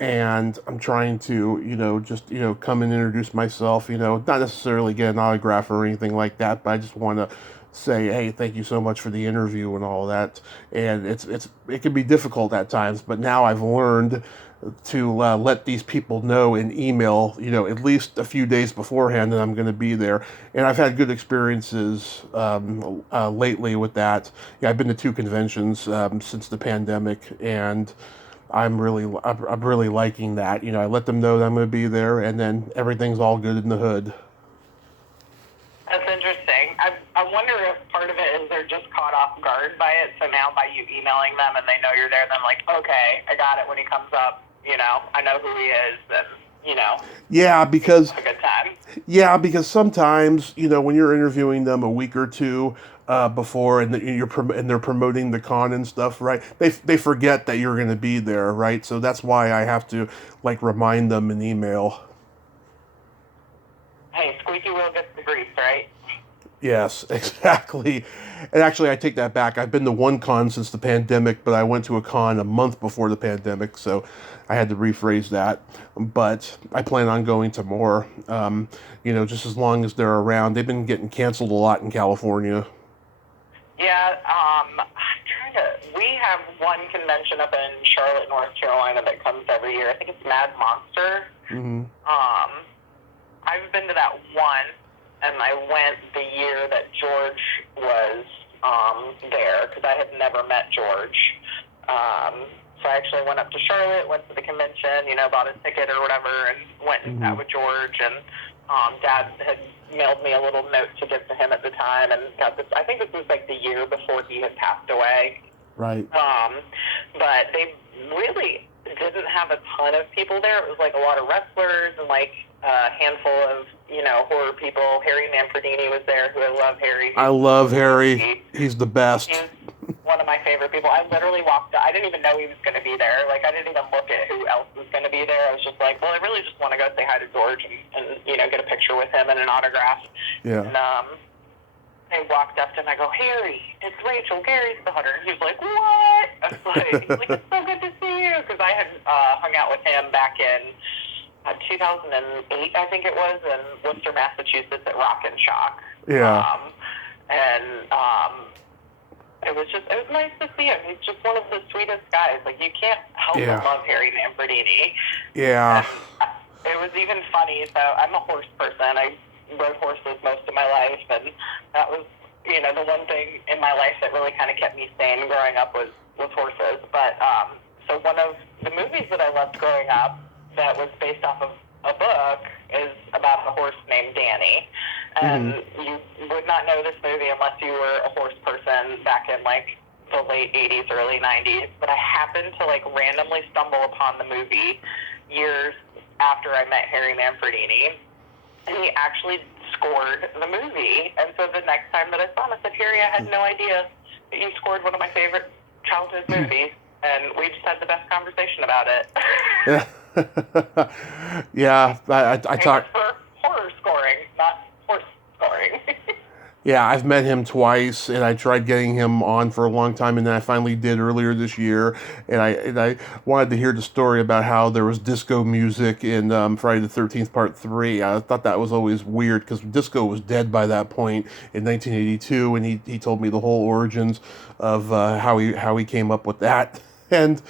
And I'm trying to, just, come and introduce myself, not necessarily get an autograph or anything like that, but I just want to say, hey, thank you so much for the interview and all that. And it can be difficult at times, but now I've learned to let these people know in email, at least a few days beforehand that I'm going to be there. And I've had good experiences lately with that. Yeah, I've been to 2 conventions since the pandemic, and I'm really liking that. I let them know that I'm going to be there, and then everything's all good in the hood. That's interesting. I wonder if part of it is they're just caught off guard by it. So now by you emailing them and they know you're there, then like, okay, I got it when he comes up. I know who he is, and Yeah, because it's a good time. Yeah, because sometimes when you're interviewing them a week or two before, and they're promoting the con and stuff, right? They forget that you're going to be there, right? So that's why I have to remind them in email. Hey, squeaky wheel gets the grease, right? Yes, exactly. And actually, I take that back. I've been to 1 con since the pandemic, but I went to a con a month before the pandemic, so I had to rephrase that. But I plan on going to more, just as long as they're around. They've been getting canceled a lot in California. Yeah, we have one convention up in Charlotte, North Carolina that comes every year. I think it's Mad Monster. Mm-hmm. I've been to that one, and I went the year that George was there, because I had never met George. So I actually went up to Charlotte, went to the convention, bought a ticket or whatever, and went and sat with George. And Dad had mailed me a little note to give to him at the time, and got this. I think this was like the year before he had passed away. Right. But they really didn't have a ton of people there. It was like a lot of wrestlers and like a handful of, horror people. Harry Manfredini was there, who I love Harry. I love Harry. He's the best. He's one of my favorite people. I literally walked up. I didn't even know he was going to be there. Like, I didn't even look at who else was going to be there. I was just like, well, I really just want to go say hi to George and get a picture with him and an autograph. Yeah. And I walked up to him. I go, Harry, it's Rachel, Gary's daughter. And he was like, what? I was like, it's so good to see you. Because I had hung out with him back in 2008, I think it was, in Worcester, Massachusetts at Rock and Shock. Yeah. It was nice to see him. He's just one of the sweetest guys. Like, you can't help but love Harry Manfredini. Yeah. And it was even funny. So I'm a horse person. I rode horses most of my life, and that was, the one thing in my life that really kind of kept me sane growing up was horses. But so one of the movies that I loved growing up that was based off of a book is about a horse named Danny. And you would not know this movie unless you were a horse person back in like the late 80s, early 90s. But I happened to like randomly stumble upon the movie years after I met Harry Manfredini. And he actually scored the movie. And so the next time that I saw him, I said, Harry, I had no idea that you scored one of my favorite childhood movies. And we just had the best conversation about it. Yeah. Yeah, I talked for horror scoring, not horse scoring. Yeah, I've met him twice, and I tried getting him on for a long time, and then I finally did earlier this year. And I wanted to hear the story about how there was disco music in Friday the 13th Part 3. I thought that was always weird because disco was dead by that point in 1982, and he told me the whole origins of how he came up with that. And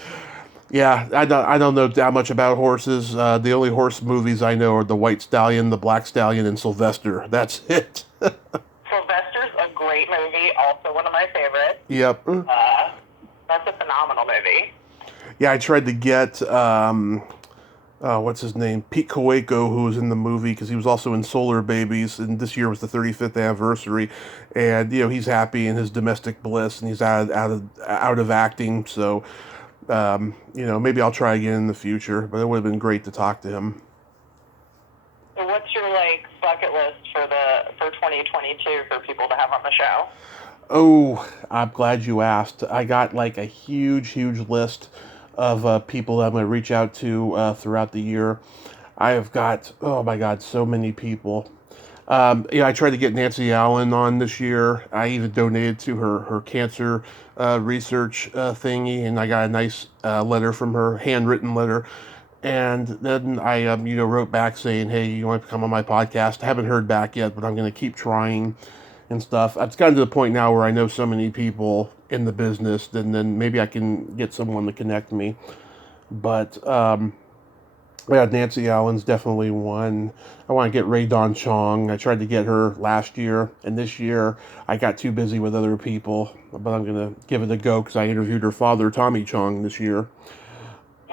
yeah, I don't know that much about horses. The only horse movies I know are The White Stallion, The Black Stallion, and Sylvester. That's it. Sylvester's a great movie, also one of my favorites. Yep. That's a phenomenal movie. Yeah, I tried to get, what's his name? Pete Kovac, who was in the movie, because he was also in Solar Babies, and this year was the 35th anniversary. And, he's happy in his domestic bliss, and he's out of acting, so... maybe I'll try again in the future, but it would have been great to talk to him. So what's your bucket list for 2022 for people to have on the show? Oh, I'm glad you asked. I got a huge list of people that I'm going to reach out to throughout the year. I have got, oh my God, so many people. I tried to get Nancy Allen on this year. I even donated to her cancer research thingy, and I got a nice letter from her, handwritten letter. And then I, wrote back saying, hey, you want to come on my podcast? I haven't heard back yet, but I'm going to keep trying and stuff. It's gotten to the point now where I know so many people in the business, then maybe I can get someone to connect me. But, yeah, Nancy Allen's definitely one. I want to get Ray Dawn Chong. I tried to get her last year, and this year I got too busy with other people. But I'm going to give it a go because I interviewed her father, Tommy Chong, this year.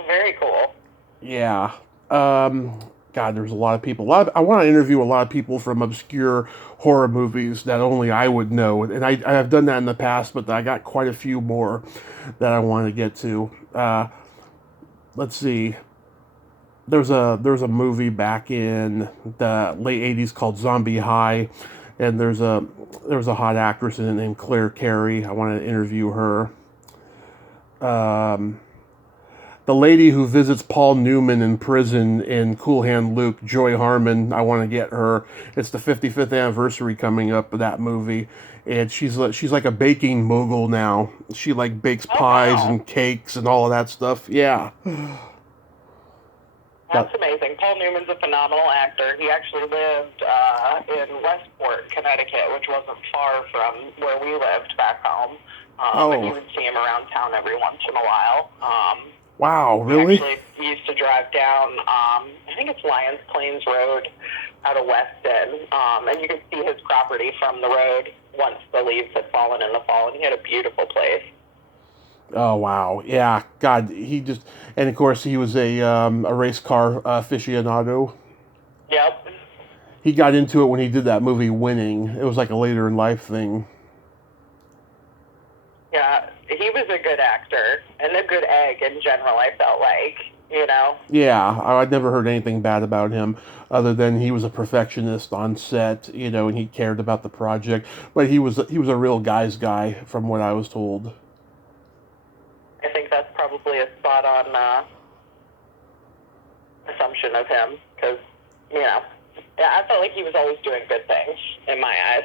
Very cool. Yeah. God, there's a lot of people. I want to interview a lot of people from obscure horror movies that only I would know. And I have done that in the past, but I got quite a few more that I want to get to. Let's see. There's a movie back in the late 80s called Zombie High, and there's a hot actress in it named Claire Carey. I want to interview her. The lady who visits Paul Newman in prison in Cool Hand Luke, Joy Harmon, I want to get her. It's the 55th anniversary coming up of that movie, and she's like a baking mogul now. She bakes pies and cakes and all of that stuff. Yeah. That's amazing. Paul Newman's a phenomenal actor. He actually lived in Westport, Connecticut, which wasn't far from where we lived back home. And you would see him around town every once in a while. Wow, really? He actually used to drive down, I think it's Lyons Plains Road out of Weston, and you could see his property from the road once the leaves had fallen in the fall, and he had a beautiful place. Oh wow, yeah, God, and of course he was a race car aficionado. Yep. He got into it when he did that movie Winning. It was like a later in life thing. Yeah, he was a good actor and a good egg in general. I felt like, you know. Yeah, I'd never heard anything bad about him, other than he was a perfectionist on set, and he cared about the project. But he was a real guy's guy, from what I was told. I think that's probably a spot on assumption of him, because, yeah, I felt like he was always doing good things in my eyes.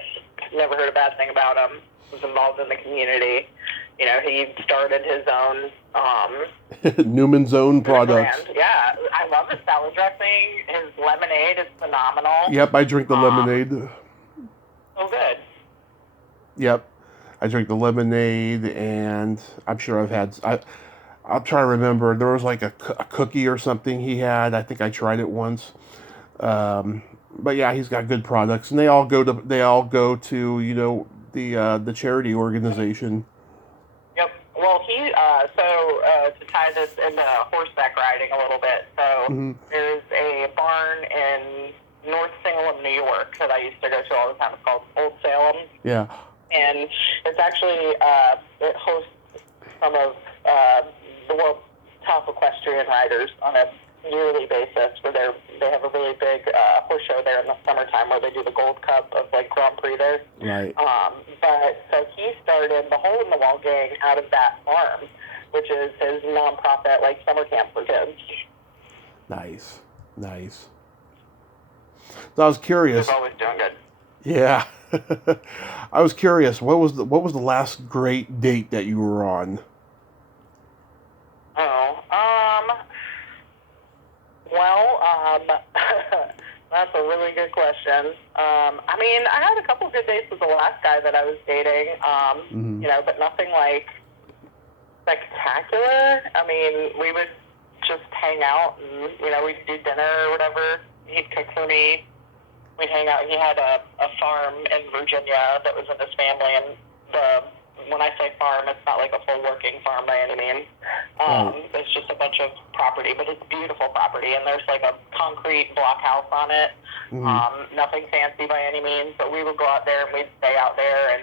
Never heard a bad thing about him. Was involved in the community. He started his own Newman's Own products. brand. Yeah, I love his salad dressing. His lemonade is phenomenal. Yep, I drink the lemonade. Oh, good. Yep, I drink the lemonade, and I'm sure I'll try to remember. There was like a cookie or something he had. I think I tried it once. But yeah, he's got good products, and they all go to the charity organization. Yep. Well, to tie this into horseback riding a little bit, so there's a barn in North Salem, New York, that I used to go to all the time. It's called Old Salem. Yeah. And it's actually, it hosts some of the world's top equestrian riders on a yearly basis, where they have a really big horse show there in the summertime, where they do the Gold Cup of Grand Prix there. Right. But so he started the Hole in the Wall gang out of that farm, which is his nonprofit summer camp for kids. Nice. So I was curious. He's always doing good. Yeah. I was curious. What was the last great date that you were on? That's a really good question. I had a couple good dates with the last guy that I was dating, but nothing spectacular. We would just hang out and, we'd do dinner or whatever. He'd cook for me. We'd hang out. He had a farm in Virginia that was in his family, and when I say farm, it's not like a full working farm by any means. It's just a bunch of property, but it's beautiful property, and there's a concrete block house on it. Nothing fancy by any means, but we would go out there and we'd stay out there, and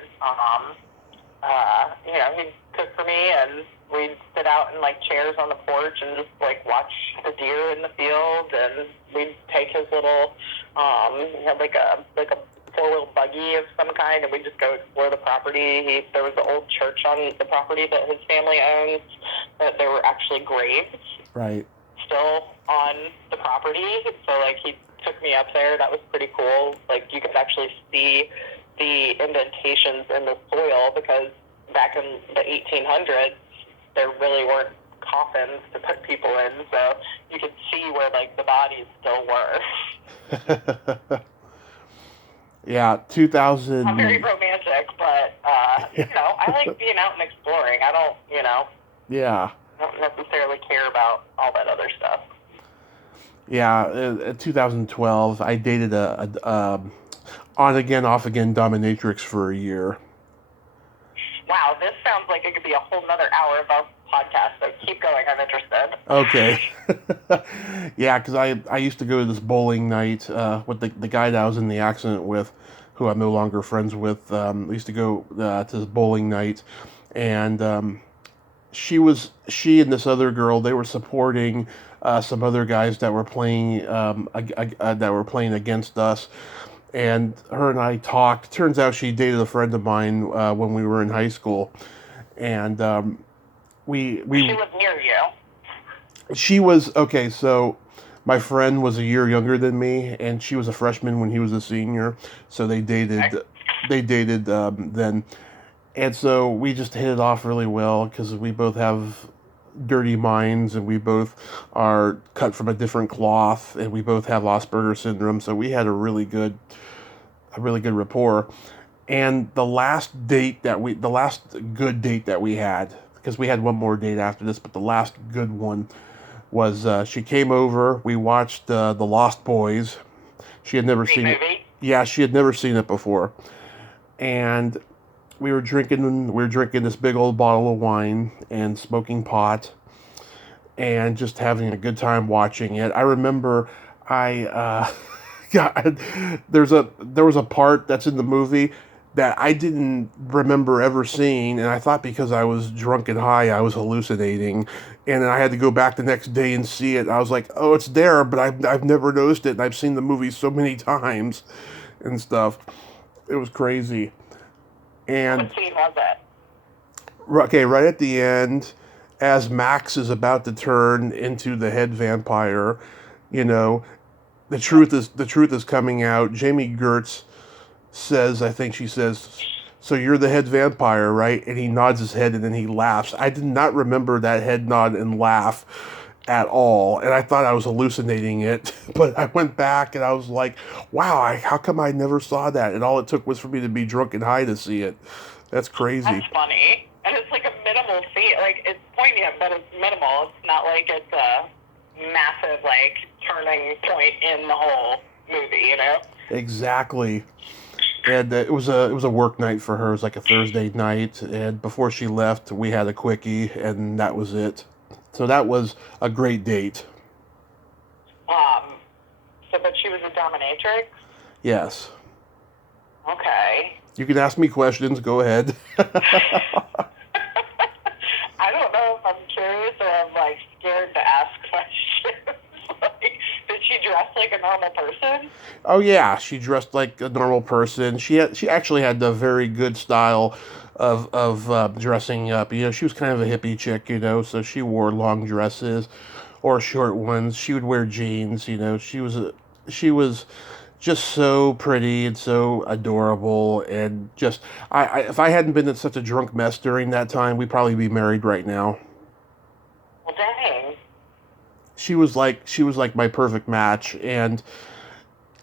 he'd cook for me, and we'd sit out in chairs on the porch and just watch the deer in the field, and we'd take his little he had a four-wheel buggy of some kind, and we'd just go explore the property. There was an old church on the property that his family owns, that there were actually graves still on the property. So he took me up there. That was pretty cool. You could actually see the indentations in the soil, because back in the 1800s there really weren't coffins to put people in, so you could see where the bodies still were. Yeah, 2000. I'm very romantic, but I like being out and exploring. I don't, Yeah. I don't necessarily care about all that other stuff. Yeah, in 2012, I dated a on again, off again dominatrix for a year. Wow, this sounds like it could be a whole nother hour of our podcast, so keep going, I'm interested. Okay. Yeah, because I used to go to this bowling night with the guy that I was in the accident with, who I'm no longer friends with. We used to go to this bowling night, and she and this other girl, they were supporting some other guys that were playing against us. And her and I talked. Turns out she dated a friend of mine when we were in high school, and we. She was near you. She was okay. So my friend was a year younger than me, and she was a freshman when he was a senior. So they dated. Okay. They dated then, and so we just hit it off really well, because we both have dirty minds, and we both are cut from a different cloth, and we both have Asperger's syndrome, so we had a really good rapport. And the last good date that we had, because we had one more date after this, but the last good one was she came over. We watched The Lost Boys. She had never seen it. Yeah, she had never seen it before, and we were drinking this big old bottle of wine and smoking pot and just having a good time watching it. I remember yeah, there was a part that's in the movie that I didn't remember ever seeing, and I thought because I was drunk and high, I was hallucinating, and then I had to go back the next day and see it. And I was like, oh, it's there, but I've never noticed it, and I've seen the movie so many times and stuff. It was crazy. And What scene was it? okay, right at the end, as Max is about to turn into the head vampire, you know, the truth is coming out. Jamie Gertz says, I think she says, "So you're the head vampire, right?" And he nods his head and then he laughs. I did not remember that head nod and laugh at all, and I thought I was hallucinating it. But I went back and I was like, "Wow, how come I never saw that?" And all it took was for me to be drunk and high to see it. That's crazy. That's funny. And it's like a minimal scene. Like, it's poignant, but it's minimal. It's not like it's a massive, like, turning point in the whole movie, you know? Exactly. And it was a work night for her. It was like a Thursday night, and before she left, we had a quickie, and that was it. So that was a great date. But she was a dominatrix? Yes. Okay. You can ask me questions. Go ahead. I don't know if I'm curious or I'm, like, scared to ask questions. Like, did she dress like a normal person? Oh yeah, she dressed like a normal person. She actually had a very good style of dressing up. You know, she was kind of a hippie chick. You know, so she wore long dresses or short ones. She would wear jeans. You know, she was just so pretty and so adorable, and just if I hadn't been in such a drunk mess during that time, we'd probably be married right now. Well, dang. She was like my perfect match, and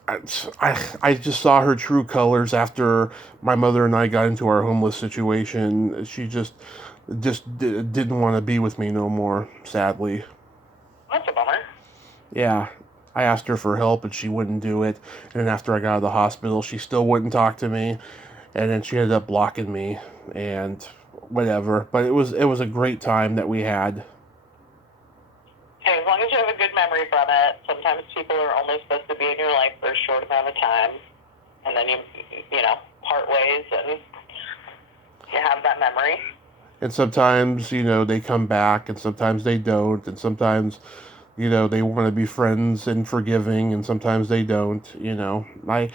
I just saw her true colors after my mother and I got into our homeless situation. She didn't want to be with me no more, sadly. That's a bummer. Yeah. I asked her for help and she wouldn't do it. And then after I got out of the hospital, she still wouldn't talk to me. And then she ended up blocking me and whatever. But it was a great time that we had. Hey, as long as you have a good memory from it, sometimes people are only supposed to be in your life for a short amount of time. And then you know, part ways and you have that memory. And sometimes, you know, they come back and sometimes they don't. And sometimes, you know, they want to be friends and forgiving, and sometimes they don't. You know, it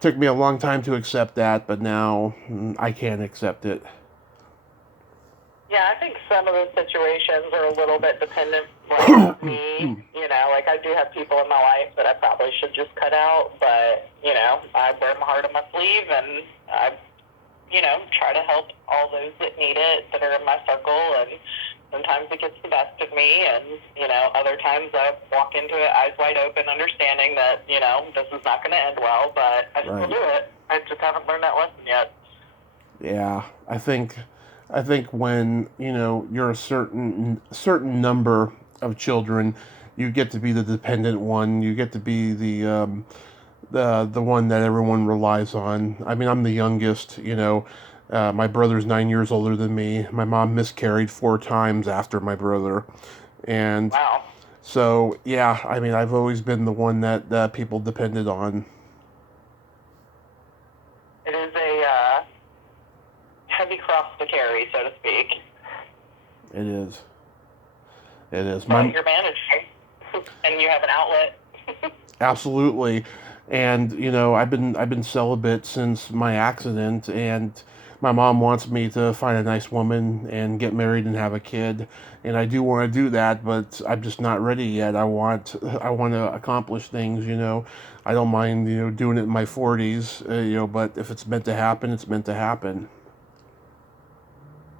took me a long time to accept that, but now I can't accept it. Yeah, I think some of those situations are a little bit dependent, like, on me. You know, like, I do have people in my life that I probably should just cut out, but, you know, I wear my heart on my sleeve, and I, you know, try to help all those that need it, that are in my circle, and sometimes it gets the best of me, and, you know, other times I walk into it eyes wide open, understanding that, you know, this is not going to end well, but I still do it. I just haven't learned that lesson yet. Yeah, I think when, you know, you're a certain number of children, you get to be the dependent one. You get to be the one that everyone relies on. I mean, I'm the youngest, you know. My brother's 9 years older than me. My mom miscarried 4 times after my brother. And wow. So, yeah, I mean, I've always been the one that people depended on. It is a heavy cross to carry, so to speak. It is. It is. But you're managing, and you have an outlet. Absolutely. And, you know, I've been celibate since my accident, and my mom wants me to find a nice woman and get married and have a kid, and I do want to do that, but I'm just not ready yet. I want to accomplish things, you know. I don't mind, you know, doing it in my 40s, you know, but if it's meant to happen, it's meant to happen.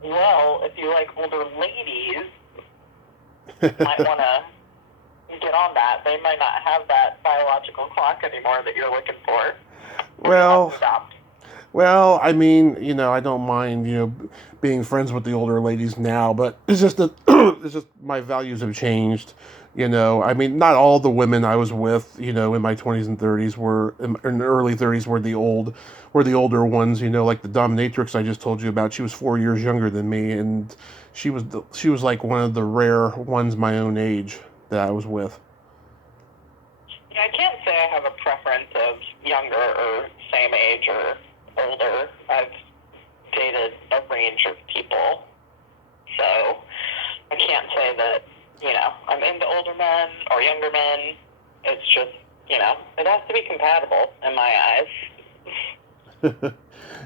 Well, if you like older ladies, might want to get on that. They might not have that biological clock anymore that you're looking for. Well, Well, I mean, I don't mind, being friends with the older ladies now, but it's just that it's just my values have changed. I mean, not all the women I was with, in my 20s and 30s in the early 30s were the older ones. Like the dominatrix I just told you about. She was 4 years younger than me, and she was like one of the rare ones my own age that I was with. Yeah, I can't say I have a preference of younger or same age or older. I've dated a range of people, so I can't say that, I'm into older men or younger men. It's just, it has to be compatible in my eyes.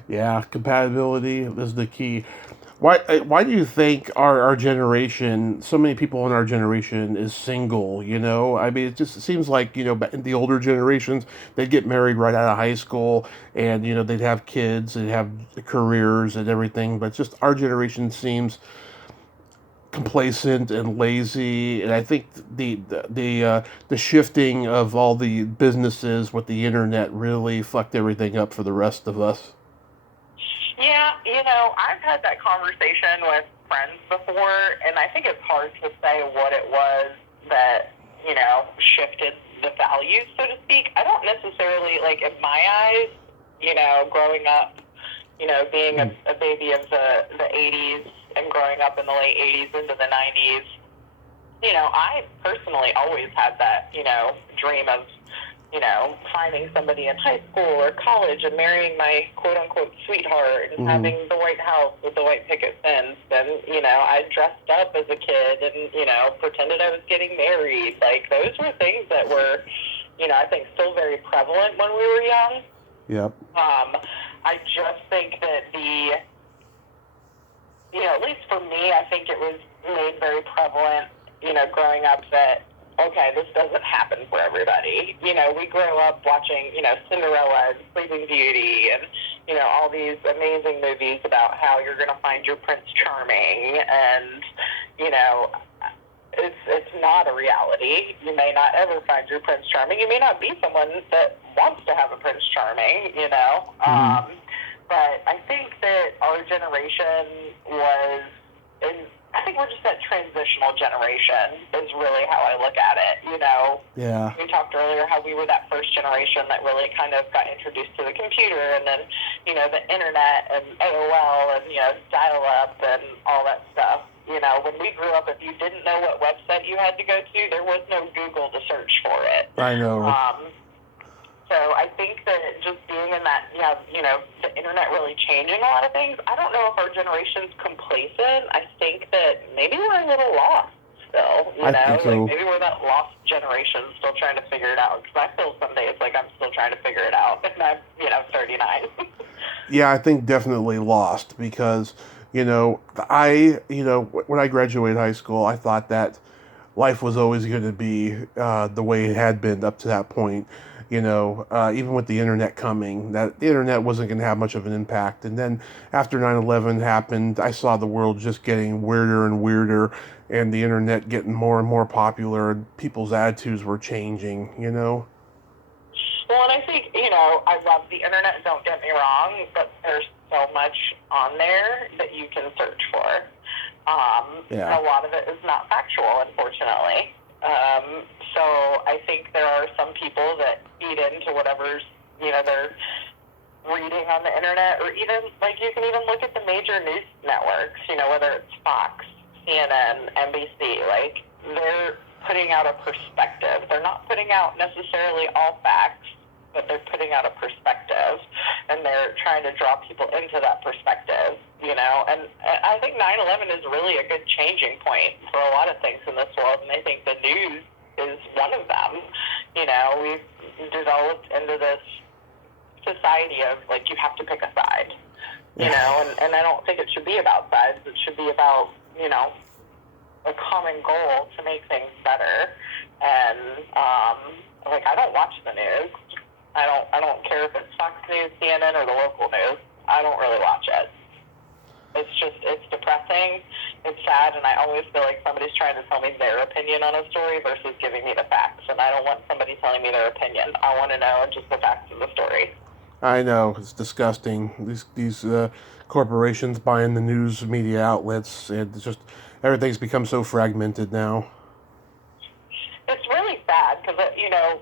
Yeah, compatibility is the key. Why do you think our generation, so many people in our generation, is single? I mean, it just seems like in the older generations, they'd get married right out of high school, and they'd have kids, they'd have careers and everything. But just our generation seems complacent and lazy, and I think the shifting of all the businesses with the internet really fucked everything up for the rest of us. Yeah, I've had that conversation with friends before, and I think it's hard to say what it was that, shifted the values, so to speak. I don't necessarily, like, in my eyes, growing up, being a baby of the 80s and growing up in the late 80s into the 90s, I personally always had that, dream of, finding somebody in high school or college and marrying my quote-unquote sweetheart and having the White House with the white picket fence. And, I dressed up as a kid and, pretended I was getting married. Like, those were things that were, I think still very prevalent when we were young. Yep. I just think that at least for me, I think it was made very prevalent, growing up that, okay, this doesn't happen for everybody. We grow up watching, Cinderella and Sleeping Beauty and, all these amazing movies about how you're going to find your Prince Charming. And, it's not a reality. You may not ever find your Prince Charming. You may not be someone that wants to have a Prince Charming, But I think that our generation was, I think we're just that transitional generation is really how I look at it. Yeah. We talked earlier how we were that first generation that really kind of got introduced to the computer and then, the internet and AOL and, dial-up and all that stuff. When we grew up, if you didn't know what website you had to go to, there was no Google to search for it. I know. So I think that just being in that, the internet really changing a lot of things, I don't know if our generation's complacent. I think that maybe we're a little lost still, think so. Like maybe we're that lost generation still trying to figure it out. Because I feel some days like I'm still trying to figure it out, and I'm, 39. Yeah, I think definitely lost because, when I graduated high school, I thought that life was always going to be the way it had been up to that point. Even with the internet coming, that the internet wasn't going to have much of an impact. And then after 9/11 happened, I saw the world just getting weirder and weirder, and the internet getting more and more popular, and people's attitudes were changing. Well, and I think, I love the internet, don't get me wrong, but there's so much on there that you can search for. Yeah. And a lot of it is not factual, unfortunately. So I think there are some people that feed into whatever's, they're reading on the internet, or even, like, you can even look at the major news networks, whether it's Fox, CNN, NBC, like, they're putting out a perspective. They're not putting out necessarily all facts, but they're putting out a perspective, and they're trying to draw people into that perspective, and I think 9/11 is really a good changing point for a lot of things in this world, and I think the news is one of them. We've developed into this society of, like, you have to pick a side, and I don't think it should be about sides. It should be about, a common goal to make things better. And, I don't watch the news. I don't care if it's Fox News, CNN, or the local news. I don't really watch it. It's depressing, it's sad, and I always feel like somebody's trying to tell me their opinion on a story versus giving me the facts, and I don't want somebody telling me their opinion. I want to know just the facts of the story. I know, it's disgusting. These corporations buying the news media outlets, and it's just everything's become so fragmented now. It's really sad because,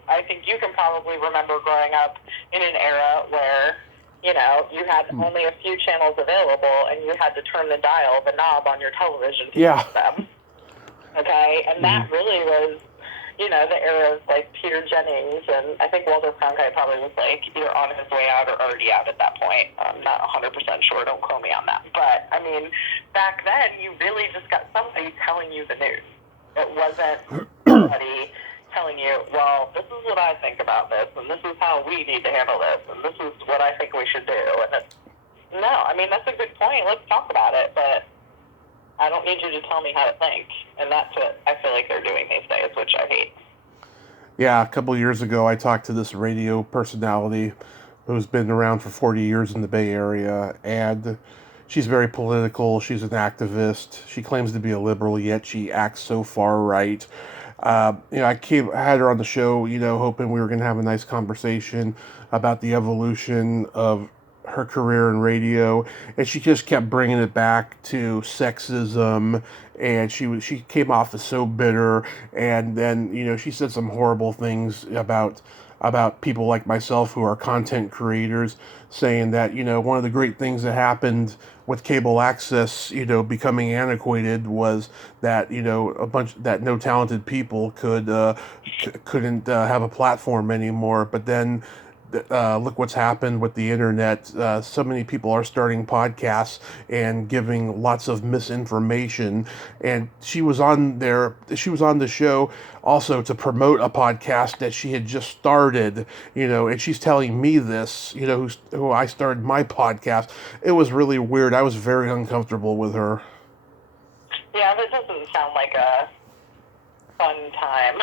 I think you can probably remember growing up in an era where, you had only a few channels available and you had to turn the knob on your television to use them. Okay? And that really was, the era of, like, Peter Jennings, and I think Walter Cronkite probably was, like, either on his way out or already out at that point. I'm not 100% sure. Don't quote me on that. But, I mean, back then, you really just got somebody telling you the news. It wasn't somebody telling you, well, this is what I think about this, and this is how we need to handle this, and this is what I think we should do. And no, I mean, that's a good point. Let's talk about it, but I don't need you to tell me how to think. And that's what I feel like they're doing these days, which I hate. Yeah, a couple of years ago, I talked to this radio personality who's been around for 40 years in the Bay Area, and she's very political. She's an activist. She claims to be a liberal, yet she acts so far right. I had her on the show, hoping we were going to have a nice conversation about the evolution of her career in radio, and she just kept bringing it back to sexism, and she came off as so bitter, and then she said some horrible things about people like myself who are content creators, saying that one of the great things that happened with cable access becoming antiquated was that that no talented people couldn't have a platform anymore. But then look what's happened with the internet. So many people are starting podcasts and giving lots of misinformation. And she was on the show also to promote a podcast that she had just started, and she's telling me this, who I started my podcast. It was really weird. I was very uncomfortable with her. Yeah, that doesn't sound like a fun time.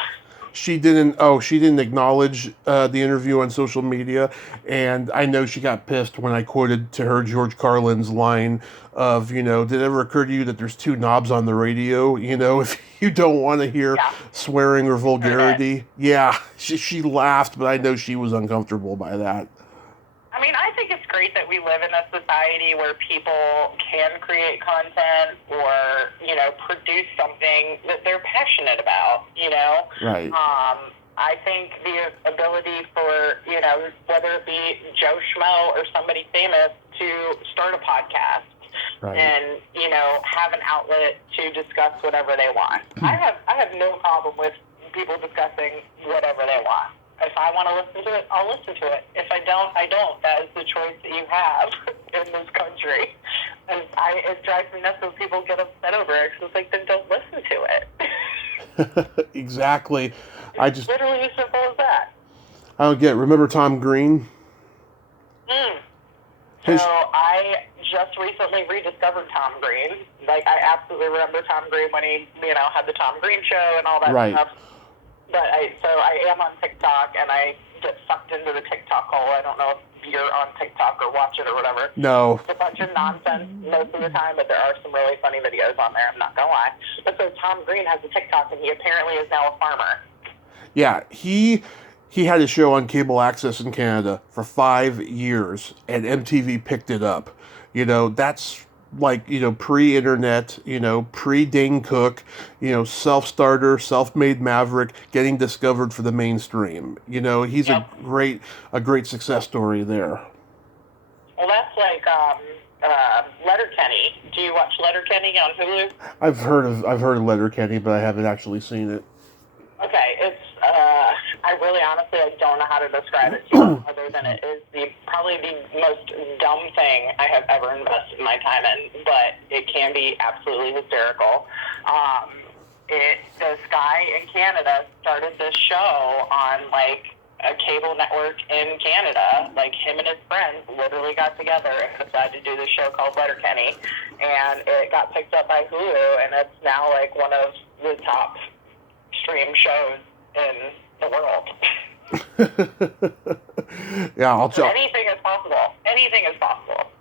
She didn't acknowledge the interview on social media, and I know she got pissed when I quoted to her George Carlin's line of, did it ever occur to you that there's two knobs on the radio, if you don't want to hear swearing or vulgarity? Yeah, she laughed, but I know she was uncomfortable by that. I mean, I think it's great that we live in a society where people can create content or, produce something that they're passionate about, Right. I think the ability for, whether it be Joe Schmo or somebody famous to start a podcast and, have an outlet to discuss whatever they want. I have no problem with people discussing whatever they want. If I want to listen to it, I'll listen to it. If I don't, I don't. That is the choice that you have in this country. And it drives me nuts when people get upset over it. It's like, then don't listen to it. Exactly. It's literally as simple as that. I don't get it. Remember Tom Green? So I just recently rediscovered Tom Green. Like, I absolutely remember Tom Green when he, had the Tom Green show and all that stuff. But I am on TikTok, and I get sucked into the TikTok hole. I don't know if you're on TikTok or watch it or whatever. No. It's a bunch of nonsense most of the time, but there are some really funny videos on there, I'm not going to lie. But so Tom Green has a TikTok, and he apparently is now a farmer. Yeah, he had a show on cable access in Canada for 5 years, and MTV picked it up. That's like, pre-internet, pre-Dane Cook, self-starter, self-made maverick, getting discovered for the mainstream. He's a great success story there. Well, that's like Letterkenny. Do you watch Letterkenny on Hulu? I've heard of Letterkenny, but I haven't actually seen it. Okay, it's I really honestly I don't know how to describe it to you other than it is probably the most dumb thing I have ever invested my time in, but it can be absolutely hysterical. This guy in Canada started this show on like a cable network in Canada. Like, him and his friends literally got together and decided to do this show called Letterkenny, and it got picked up by Hulu, and it's now like one of the top stream shows in the world. Yeah, I'll tell. Anything is possible. Anything is possible.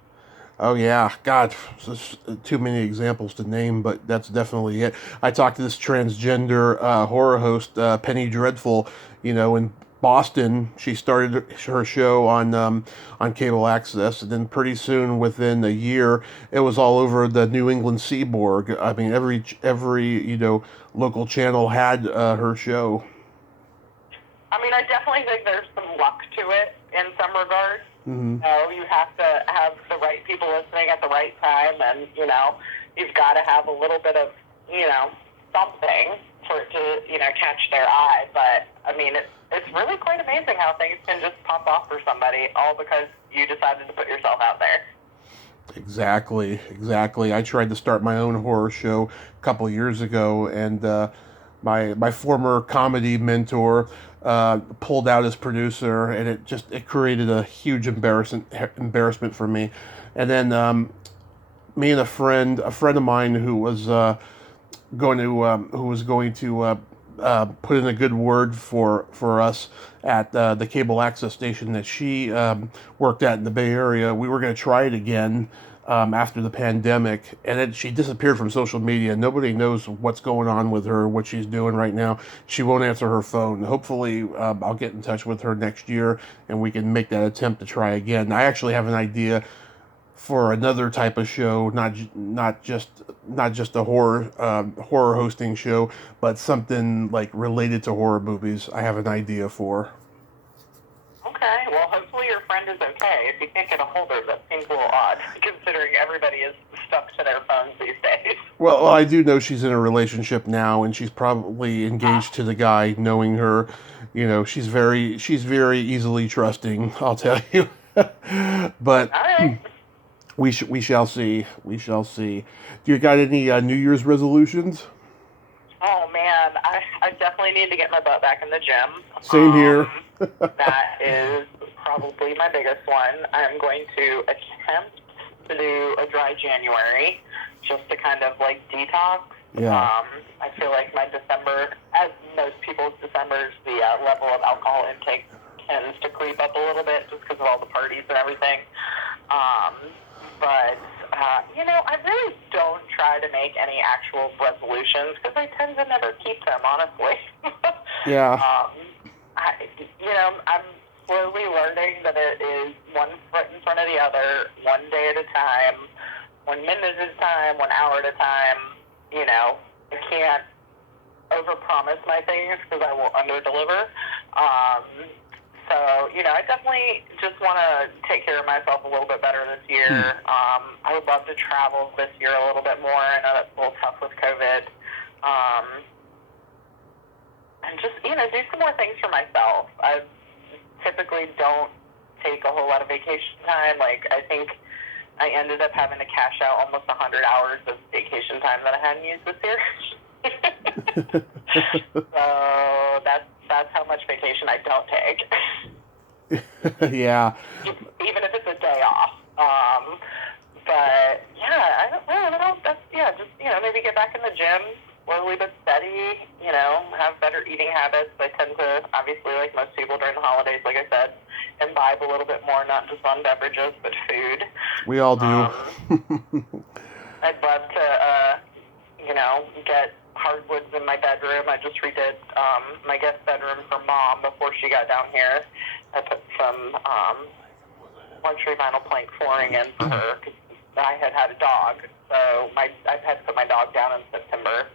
Oh yeah, God, there's too many examples to name, but that's definitely it. I talked to this transgender horror host, Penny Dreadful, and Boston. She started her show on cable access, and then pretty soon, within a year, it was all over the New England seaboard. I mean, every local channel had her show. I mean, I definitely think there's some luck to it in some regards. Mm-hmm. You have to have the right people listening at the right time, and you've got to have a little bit of something for it to catch their eye. But I mean, it's really quite amazing how things can just pop off for somebody, all because you decided to put yourself out there. Exactly. I tried to start my own horror show a couple years ago, and my former comedy mentor pulled out as producer, and it created a huge embarrassment for me. And then me and a friend of mine who was going to put in a good word for us at the cable access station that she worked at in the Bay Area. We were going to try it again after the pandemic, and then she disappeared from social media. Nobody knows what's going on with her, what she's doing right now. She won't answer her phone. Hopefully, I'll get in touch with her next year, and we can make that attempt to try again. I actually have an idea for another type of show, not just a horror hosting show, but something like related to horror movies. I have an idea for. Okay, well, hopefully your friend is okay. If you can't get a hold of her, that seems a little odd, considering everybody is stuck to their phones these days. Well, I do know she's in a relationship now, and she's probably engaged to the guy. Knowing her, she's very easily trusting. I'll tell you. But all right. We shall see. We shall see. Do you got any New Year's resolutions? Oh man, I definitely need to get my butt back in the gym. Same here. That is probably my biggest one. I'm going to attempt to do a dry January just to kind of like detox. Yeah. I feel like my December, as most people's Decembers, the level of alcohol intake tends to creep up a little bit just because of all the parties and everything. But I really don't try to make any actual resolutions because I tend to never keep them, honestly. Yeah. I'm slowly learning that it is one foot in front of the other, one day at a time, 1 minute at a time, 1 hour at a time. I can't overpromise my things because I will underdeliver. So, I definitely just want to take care of myself a little bit better this year. I would love to travel this year a little bit more. I know that's a little tough with COVID. And just, do some more things for myself. I typically don't take a whole lot of vacation time. Like, I think I ended up having to cash out almost 100 hours of vacation time that I hadn't used this year. So that's how much vacation I don't take. Yeah. Even if it's a day off. But yeah, I don't know. That's just maybe get back in the gym, slowly but steady. Have better eating habits. I tend to, obviously, like most people during the holidays, like I said, imbibe a little bit more, not just on beverages, but food. We all do. I'd love to, get hardwoods in my bedroom. I just redid my guest bedroom for Mom before she got down here. I put some luxury vinyl plank flooring in for her because I had a dog. So I had to put my dog down in September.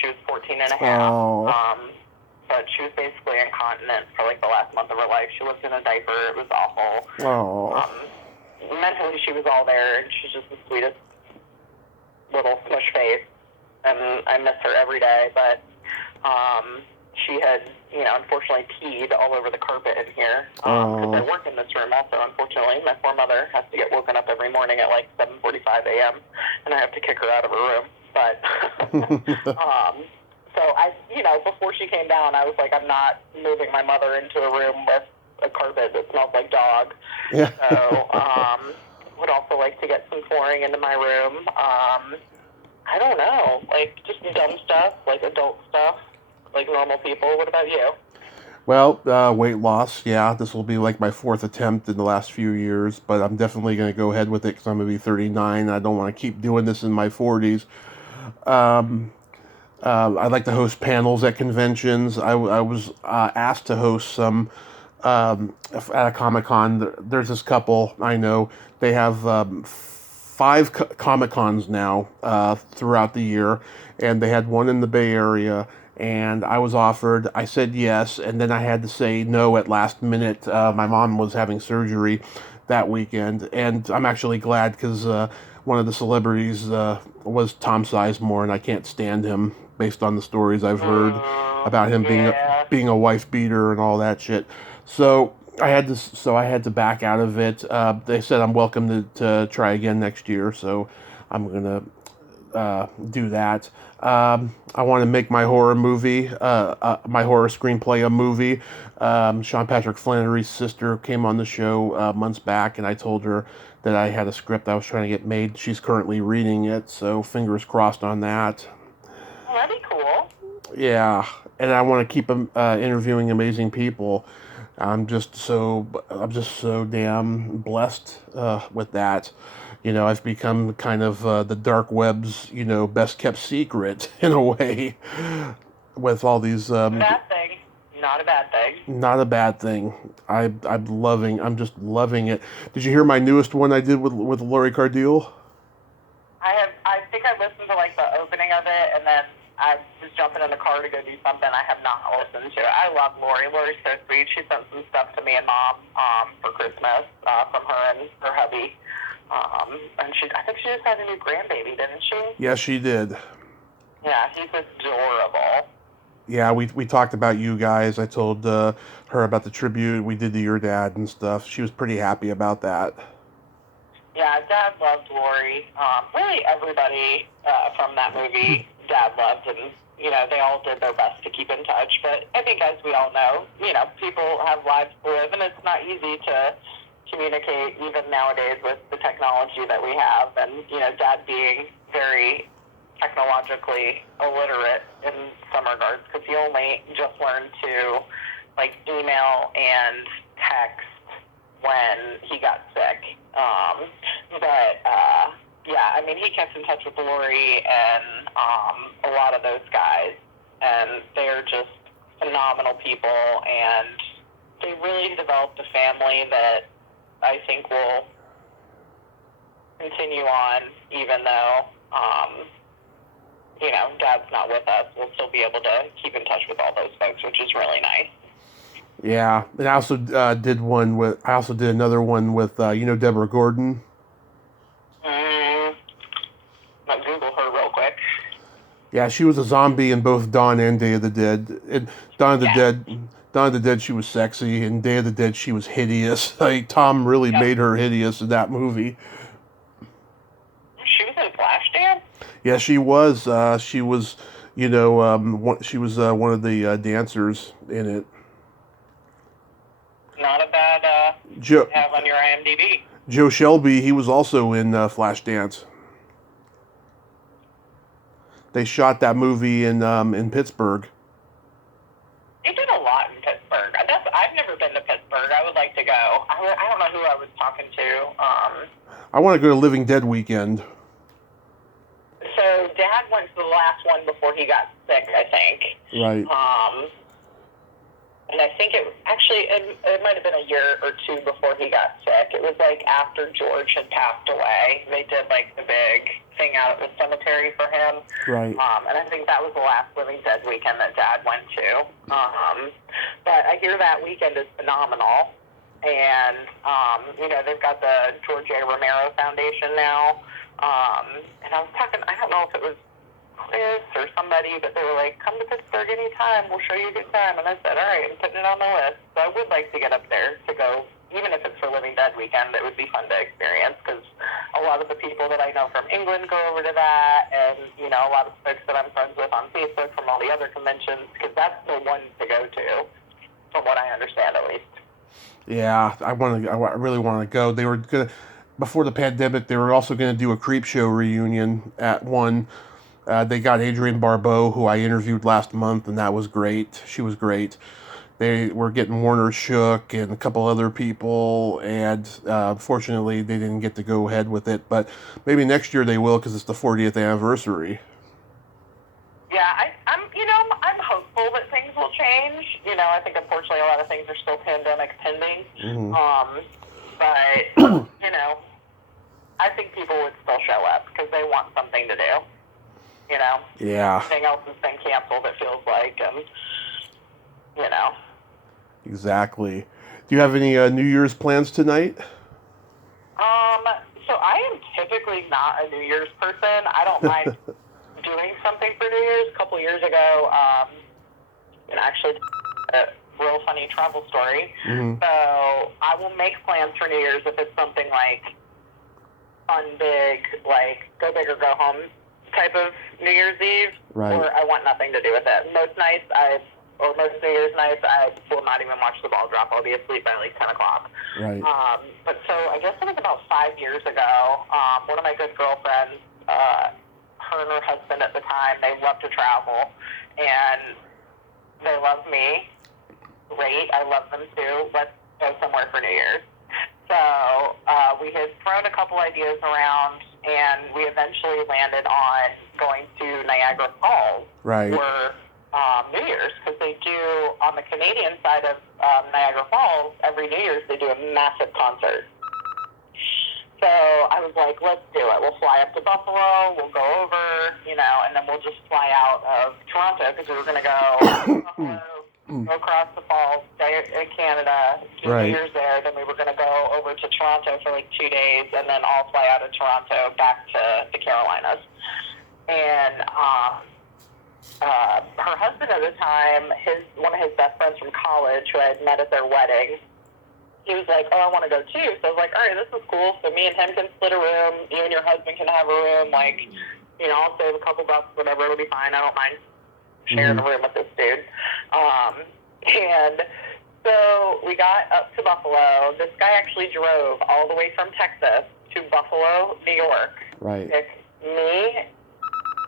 She was 14 and a half. Oh. But she was basically incontinent for like the last month of her life. She lived in a diaper. It was awful. Oh. Mentally, she was all there, and she's just the sweetest little smush face. And I miss her every day. But she had, unfortunately peed all over the carpet in here. Because I work in this room also, unfortunately. My poor mother has to get woken up every morning at like 7:45 a.m. And I have to kick her out of her room. But, so I, before she came down, I was like, I'm not moving my mother into a room with a carpet that smells like dog. Yeah. So, would also like to get some flooring into my room. I don't know, like just dumb stuff, like adult stuff, like normal people. What about you? Well, weight loss, yeah. This will be like my 4th attempt in the last few years, but I'm definitely going to go ahead with it because I'm going to be 39. I don't want to keep doing this in my 40s. I like to host panels at conventions. I was asked to host some at a Comic-Con. There's this couple I know. They have five Comic-Cons now throughout the year, and they had one in the Bay Area. And I was offered. I said yes, and then I had to say no at last minute. My mom was having surgery that weekend, and I'm actually glad because one of the celebrities was Tom Sizemore, and I can't stand him based on the stories I've heard about him being a wife beater and all that shit. So I had to back out of it. They said I'm welcome to try again next year, so I'm gonna do that. I want to make my horror movie, my horror screenplay a movie. Sean Patrick Flannery's sister came on the show months back, and I told her that I had a script I was trying to get made. She's currently reading it, so fingers crossed on that. Well, that'd be cool. Yeah, and I want to keep interviewing amazing people. I'm just so damn blessed with that. You know, I've become kind of the dark web's, best kept secret in a way with all these. Bad thing. Not a bad thing. Not a bad thing. I'm just loving it. Did you hear my newest one I did with Lori Cardille? I think I listened to like the opening of it, and then I was jumping in the car to go do something. I have not listened to it. I love Lori. Lori's so sweet. She sent some stuff to me and Mom for Christmas from her and her hubby. And I think she just had a new grandbaby, didn't she? Yes, she did. Yeah, he's adorable. Yeah, we talked about you guys. I told her about the tribute we did to your dad and stuff. She was pretty happy about that. Yeah, Dad loved Lori. Really everybody from that movie, Dad loved, and they all did their best to keep in touch. But I think, as we all know, people have lives to live, and it's not easy to communicate even nowadays with the technology that we have. And Dad being very technologically illiterate in some regards, because he only just learned to email and text when he got sick. Yeah, I mean, he kept in touch with Lori and a lot of those guys, and they're just phenomenal people, and they really developed a family that I think will continue on, even though, Dad's not with us. We'll still be able to keep in touch with all those folks, which is really nice. Yeah, and I also did another one with Deborah Gordon. I'll Google her real quick. Yeah, she was a zombie in both Dawn and Day of the Dead. Dawn of the Dead, she was sexy, and Day of the Dead, she was hideous. Tom really made her hideous in that movie. She was in Flashdance? Yeah, she was. She was, she was one of the dancers in it. Not a bad Joe, have on your IMDb. Joe Shelby, he was also in Flashdance. They shot that movie in Pittsburgh. They did a lot in Pittsburgh. I've never been to Pittsburgh. I would like to go. I don't know who I was talking to. I want to go to Living Dead weekend. So Dad went to the last one before he got sick, I think. Right. And I think it might have been a year or two before he got sick. It was after George had passed away. They did the big thing out at the cemetery for him. Right. And I think that was the last Living Dead weekend that Dad went to. But I hear that weekend is phenomenal. And, they've got the George A. Romero Foundation now. And I was talking, I don't know if it was Chris or somebody, but they were come to Pittsburgh anytime, we'll show you a good time. And I said, all right, I'm putting it on the list. So I would like to get up there to go, even if it's for Living Dead weekend. It would be fun to experience, because a lot of the people that I know from England go over to that, and a lot of folks that I'm friends with on Facebook from all the other conventions, because that's the one to go to, from what I understand at least. Yeah, I really want to go. They were gonna, before the pandemic, they were also going to do a Creep Show reunion at one. They got Adrienne Barbeau, who I interviewed last month, and that was great. She was great. They were getting Warner Shook and a couple other people, and fortunately they didn't get to go ahead with it. But maybe next year they will, because it's the 40th anniversary. I'm hopeful that things will change. I think unfortunately a lot of things are still pandemic pending. But I think people would still show up because they want something to do. Yeah. Everything else has been canceled, it feels like, and Exactly. Do you have any New Year's plans tonight? So I am typically not a New Year's person. I don't mind doing something for New Year's. A couple years ago, actually a real funny travel story. So I will make plans for New Year's if it's something like fun, big, like go big or go home type of New Year's Eve, right. Or I want nothing to do with it. Most New Year's nights, I will not even watch the ball drop. I'll be asleep by like 10 o'clock. Right. But so I guess it was about 5 years ago, one of my good girlfriends, her and her husband at the time, they love to travel, and they love me. Great, I love them too. Let's go somewhere for New Year's. So we had thrown a couple ideas around, and we eventually landed on going to Niagara Falls for New Year's, because they do, on the Canadian side of Niagara Falls, every New Year's they do a massive concert. So I was like, let's do it. We'll fly up to Buffalo, we'll go over, and then we'll just fly out of Toronto, because we were going to go to Buffalo, go across the falls, stay in Canada, do New Year's there, then we were going to go over to Toronto for like 2 days, and then all fly out of Toronto back to the Carolinas. And her husband at the time, one of his best friends from college, who I had met at their wedding, he was like, I want to go too. So I was like, all right, this is cool. So me and him can split a room. You and your husband can have a room. Like, I'll save a couple bucks, whatever. It'll be fine. I don't mind sharing a room with this dude. And so we got up to Buffalo. This guy actually drove all the way from Texas to Buffalo, New York. Right. Picked me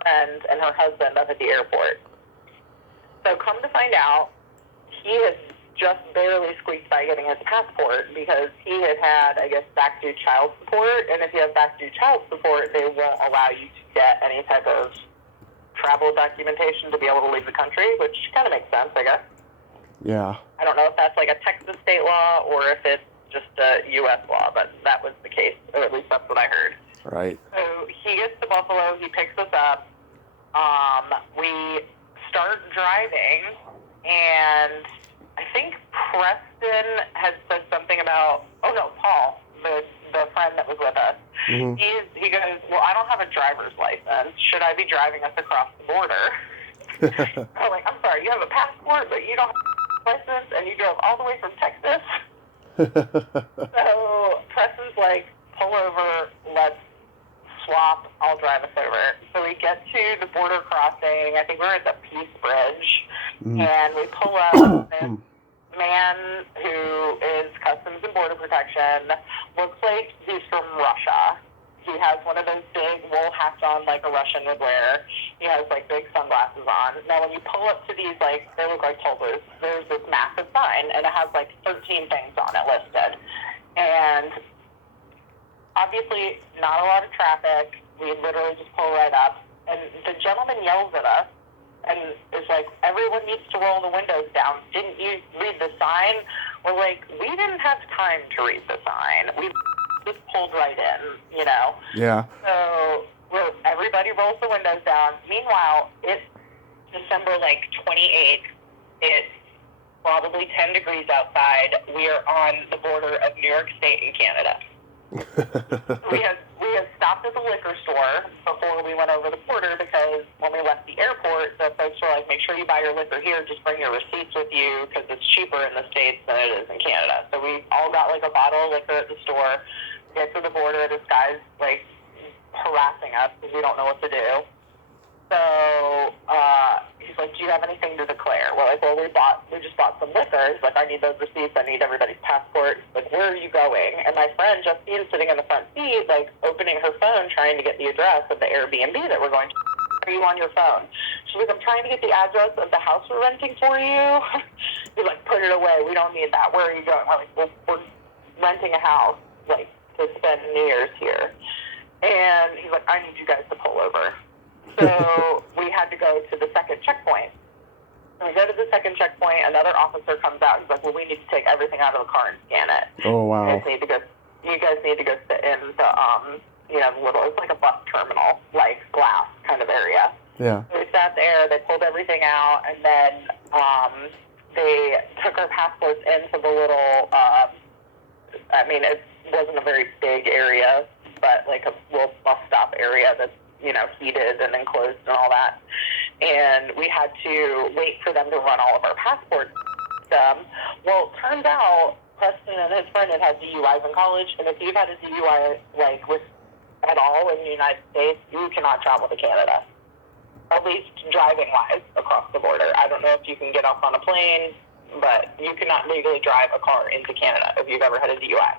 and her husband up at the airport. So come to find out, he had just barely squeaked by getting his passport, because he had, I guess, back due child support. And if you have back due child support, they won't allow you to get any type of travel documentation to be able to leave the country, which kind of makes sense, I guess. Yeah. I don't know if that's like a Texas state law or if it's just a U.S. law, but that was the case, or at least that's what I heard. Right. So he gets to Buffalo, he picks us up, we start driving, and I think Preston had said something about, Paul, the friend that was with us. He goes, well, I don't have a driver's license. Should I be driving us across the border? I'm like, I'm sorry, you have a passport, but you don't have a license, and you drove all the way from Texas? So Preston's like, pull over, let's swap, I'll drive us over. So we get to the border crossing, I think we're at the Peace Bridge, and we pull up, and this man who is Customs and Border Protection looks like he's from Russia. He has one of those big wool hats on like a Russian would wear. He has like big sunglasses on. Now when you pull up to these, like, they look like toll booths, there's this massive sign, and it has like 13 things on it listed. And obviously not a lot of traffic. We literally just pull right up, and the gentleman yells at us and is like, everyone needs to roll the windows down. Didn't you read the sign? We're like, we didn't have time to read the sign. We just pulled right in, Yeah. So everybody rolls the windows down. Meanwhile, it's December 28th. It's probably 10 degrees outside. We are on the border of New York State and Canada. we had stopped at the liquor store before we went over the border, because when we left the airport, the folks were like, make sure you buy your liquor here, just bring your receipts with you, because it's cheaper in the States than it is in Canada. So we all got like a bottle of liquor at the store, get to the border, this guy's like harassing us because we don't know what to do. So he's like, do you have anything to declare? We're like, well, we just bought some liquor. He's like, I need those receipts. I need everybody's passport. He's like, where are you going? And my friend Justine, sitting in the front seat, like opening her phone, trying to get the address of the Airbnb that we're going to. Are you on your phone? She's like, I'm trying to get the address of the house we're renting for you. He's like, put it away. We don't need that. Where are you going? We're like, well, we're renting a house, like, to spend New Year's here. And he's like, I need you guys to pull over. So we had to go to the second checkpoint. When we go to the second checkpoint, another officer comes out and is like, well, we need to take everything out of the car and scan it. Oh, wow. You guys need to go sit in the, it's like a bus terminal, like glass kind of area. Yeah. So we sat there, they pulled everything out, and then they took our passports into the little, it wasn't a very big area, but like a little bus stop area that's, heated and enclosed and all that. And we had to wait for them to run all of our passports. Well, it turns out Preston and his friend had DUIs in college, and if you've had a DUI, at all in the United States, you cannot travel to Canada. At least driving-wise across the border. I don't know if you can get off on a plane, but you cannot legally drive a car into Canada if you've ever had a DUI.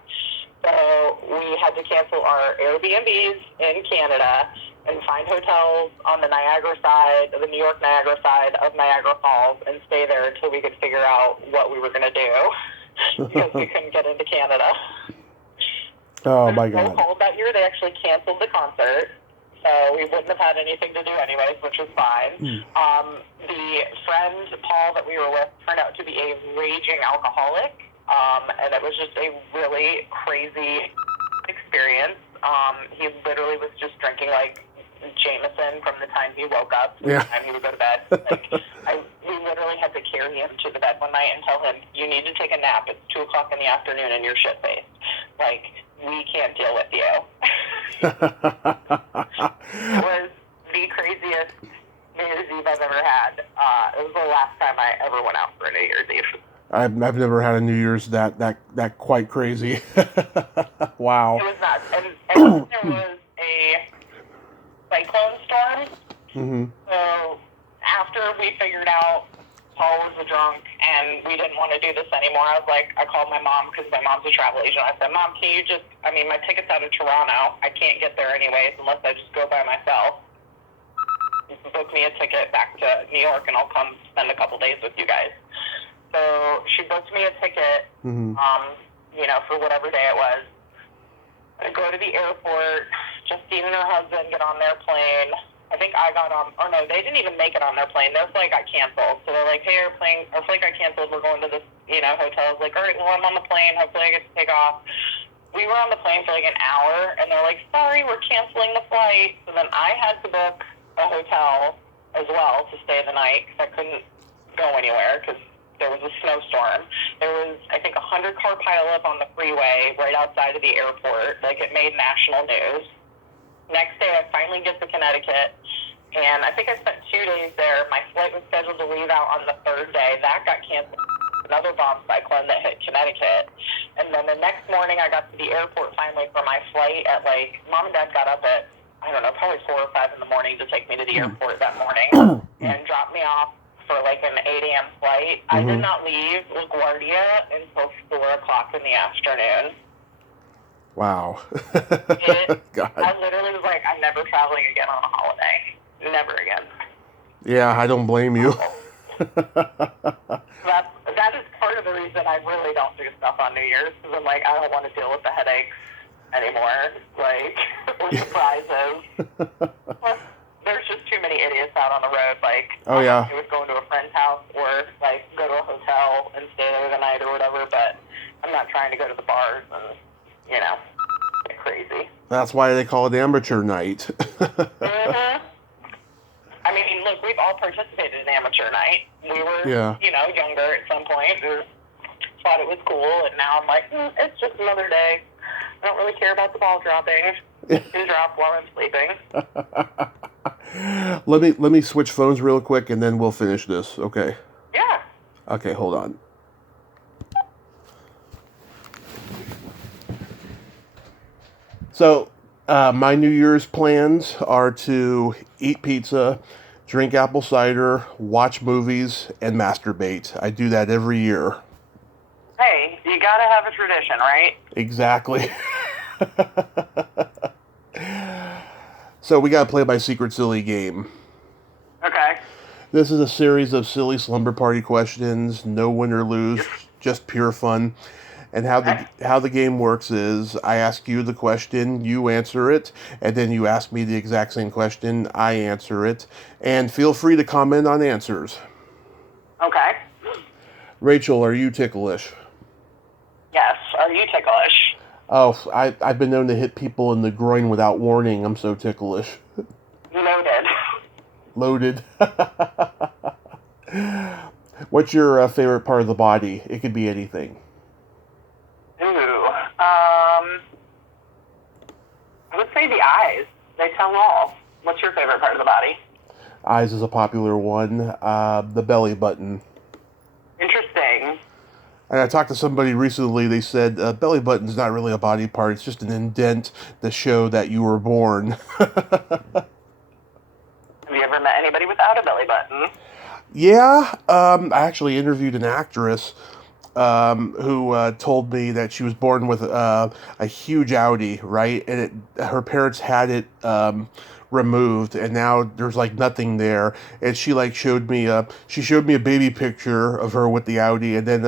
So we had to cancel our Airbnbs in Canada and find hotels on the the New York Niagara side of Niagara Falls, and stay there until we could figure out what we were going to do because we couldn't get into Canada. Oh, my God. It was so cold that year, they actually canceled the concert. So we wouldn't have had anything to do anyways, which was fine. The friend, Paul, that we were with turned out to be a raging alcoholic, and it was just a really crazy experience. He literally was just drinking, Jameson from the time he woke up to the time he would go to bed. We literally had to carry him to the bed one night and tell him, you need to take a nap. It's 2 o'clock in the afternoon and you're shit-faced. We can't deal with you. It was the craziest New Year's Eve I've ever had. It was the last time I ever went out for a New Year's Eve. I've never had a New Year's that quite crazy. Wow. It was nuts. And there was a cyclone storm. Mm-hmm. So after we figured out Paul was a drunk and we didn't want to do this anymore, I called my mom because my mom's a travel agent. I said, Mom, can you my ticket's out of Toronto. I can't get there anyways unless I just go by myself. Book me a ticket back to New York and I'll come spend a couple days with you guys. So she booked me a ticket, for whatever day it was. I go to the airport, Justine and her husband get on their plane. I think I got on, or no, they didn't even make it on their plane. Their flight got canceled. So they're like, hey, our flight got canceled. We're going to this, hotel. I was like, all right, well, I'm on the plane. Hopefully I get to take off. We were on the plane for an hour, and they're like, sorry, we're canceling the flight. So then I had to book a hotel as well to stay the night because I couldn't go anywhere because there was a snowstorm. There was, I think, 100-car pileup on the freeway right outside of the airport. It made national news. Next day, I finally get to Connecticut, and I think I spent 2 days there. My flight was scheduled to leave out on the third day. That got canceled. Another bomb cyclone that hit Connecticut. And then the next morning, I got to the airport finally for my flight at, Mom and Dad got up at, I don't know, probably 4 or 5 in the morning to take me to the airport that morning and drop me off for an 8 a.m. flight. I did not leave LaGuardia until 4 o'clock in the afternoon. Wow. God. I literally was like, I'm never traveling again on a holiday. Never again. Yeah, I don't blame you. That is part of the reason I really don't do stuff on New Year's, because I'm like, I don't want to deal with the headaches anymore, or surprises. There's just too many idiots out on the road, oh, yeah. I would go into a friend's house or, go to a hotel and stay there the night or whatever, but I'm not trying to go to the bars and, get crazy. That's why they call it amateur night. Look, we've all participated in amateur night. We were, younger at some point and thought it was cool, and now I'm like, it's just another day. I don't really care about the ball dropping. It can drop while I'm sleeping. Let me switch phones real quick, and then we'll finish this, okay? Yeah. Okay, hold on. So, my New Year's plans are to eat pizza, drink apple cider, watch movies, and masturbate. I do that every year. Hey, you gotta have a tradition, right? Exactly. So we gotta play my secret silly game. Okay. This is a series of silly slumber party questions, no win or lose, just pure fun. And how the game works is I ask you the question, you answer it, and then you ask me the exact same question, I answer it, and feel free to comment on answers. Okay. Rachel, are you ticklish? Yes. Are you ticklish? Oh, I've been known to hit people in the groin without warning. I'm so ticklish. Noted. Loaded. What's your favorite part of the body? It could be anything. Ooh. I would say the eyes. They tell all. What's your favorite part of the body? Eyes is a popular one. The belly button. Interesting. And I talked to somebody recently. They said belly button's not really a body part. It's just an indent to show that you were born. Have you ever met anybody without a belly button? Yeah. I actually interviewed an actress who told me that she was born with a huge Audi, right? And her parents had it removed, and now there's like nothing there. And she like showed me a baby picture of her with the Audi, and then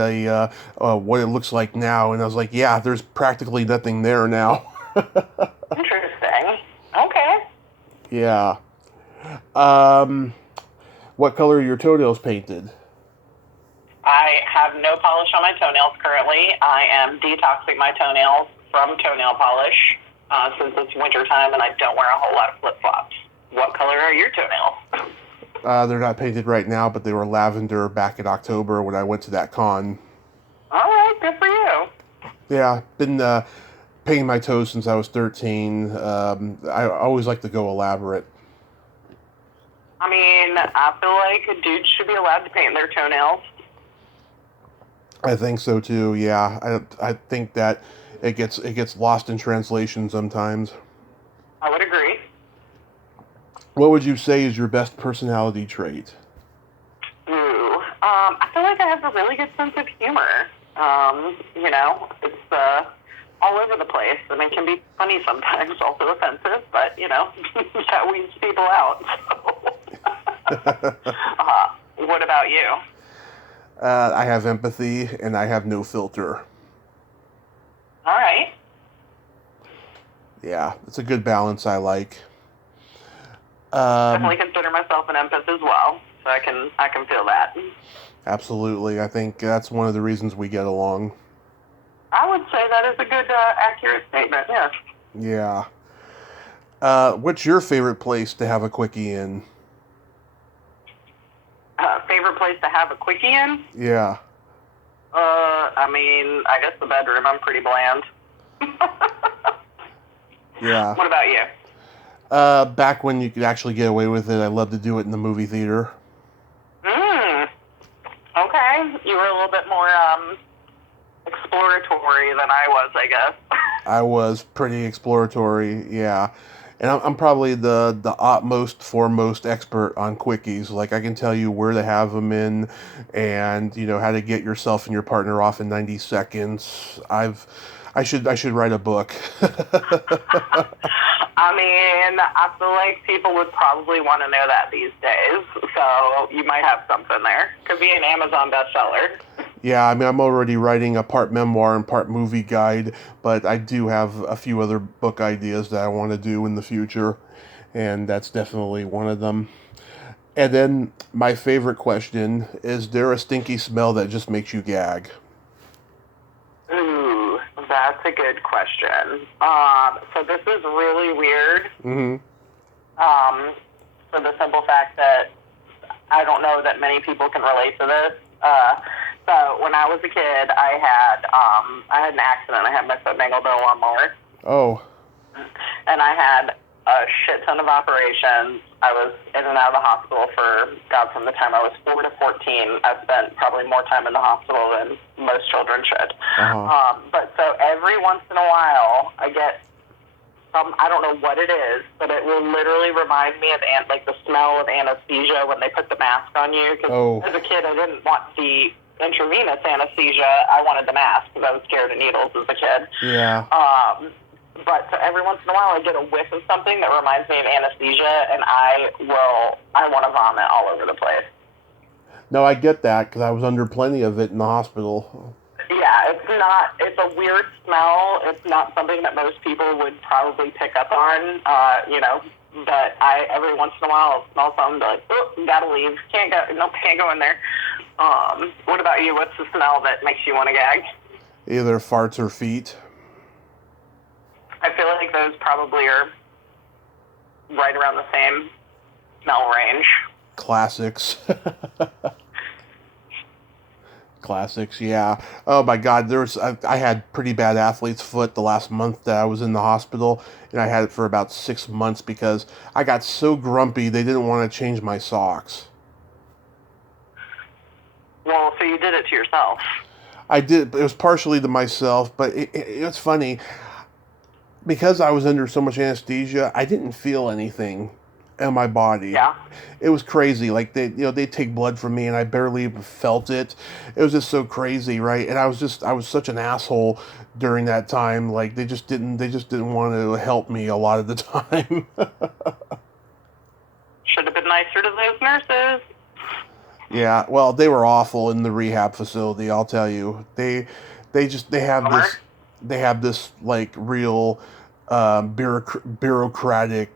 what it looks like now. And I was like, yeah, there's practically nothing there now. Interesting. Okay. Yeah. What color are your toenails painted? I have no polish on my toenails currently. I am detoxing my toenails from toenail polish since it's wintertime and I don't wear a whole lot of flip-flops. What color are your toenails? They're not painted right now, but they were lavender back in October when I went to that con. All right, good for you. Yeah, been painting my toes since I was 13. I always like to go elaborate. I mean, I feel like dudes should be allowed to paint their toenails. I think so too. Yeah, I think that it gets lost in translation sometimes. I would agree. What would you say is your best personality trait? Ooh, I feel like I have a really good sense of humor. It's all over the place, and it can be funny sometimes, also offensive, but, that weeds people out. So. What about you? I have empathy, and I have no filter. All right. Yeah, it's a good balance I like. Definitely consider myself an empath as well, so I can feel that. Absolutely. I think that's one of the reasons we get along. I would say that is a good, accurate statement, yes. Yeah. What's your favorite place to have a quickie in? Favorite place to have a quickie in? Yeah. I guess the bedroom. I'm pretty bland. Yeah. What about you? Back when you could actually get away with it, I loved to do it in the movie theater. Okay. You were a little bit more, exploratory than I was, I guess. I was pretty exploratory, yeah. And I'm probably the utmost, foremost expert on quickies. Like, I can tell you where to have them in and, how to get yourself and your partner off in 90 seconds. I should write a book. I feel like people would probably want to know that these days. So you might have something there. Could be an Amazon bestseller. Yeah, I'm already writing a part memoir and part movie guide, but I do have a few other book ideas that I want to do in the future, and that's definitely one of them. And then my favorite question, is there a stinky smell that just makes you gag? Ooh, that's a good question. So this is really weird. Mm-hmm. For the simple fact that I don't know that many people can relate to this. So when I was a kid, I had an accident. I had my foot mangled by a lawnmower. Oh. And I had a shit ton of operations. I was in and out of the hospital from the time I was 4 to 14. I spent probably more time in the hospital than most children should. Uh-huh. But so every once in a while, I get I don't know what it is, but it will literally remind me of the smell of anesthesia when they put the mask on you. Because as a kid, I didn't want the intravenous anesthesia. I wanted the mask because I was scared of needles as a kid. Yeah. But so every once in a while, I get a whiff of something that reminds me of anesthesia, and I want to vomit all over the place. No, I get that because I was under plenty of it in the hospital. Yeah, Yeah, it's a weird smell. It's not something that most people would probably pick up on, but every once in a while I'll smell something, like, oh, gotta leave. Can't go in there. What about you? What's the smell that makes you want to gag? Either farts or feet. I feel like those probably are right around the same smell range. Classics. Classics, yeah. Oh my God, I had pretty bad athlete's foot the last month that I was in the hospital, and I had it for about 6 months because I got so grumpy they didn't want to change my socks. Well, so you did it to yourself. I did. It was partially to myself, but it was funny because I was under so much anesthesia. I didn't feel anything in my body. Yeah. It was crazy. Like they take blood from me, and I barely even felt it. It was just so crazy, right? And I was such an asshole during that time. Like they just didn't want to help me a lot of the time. Should have been nicer to those nurses. Yeah, well, they were awful in the rehab facility. I'll tell you, they have this like real bureaucratic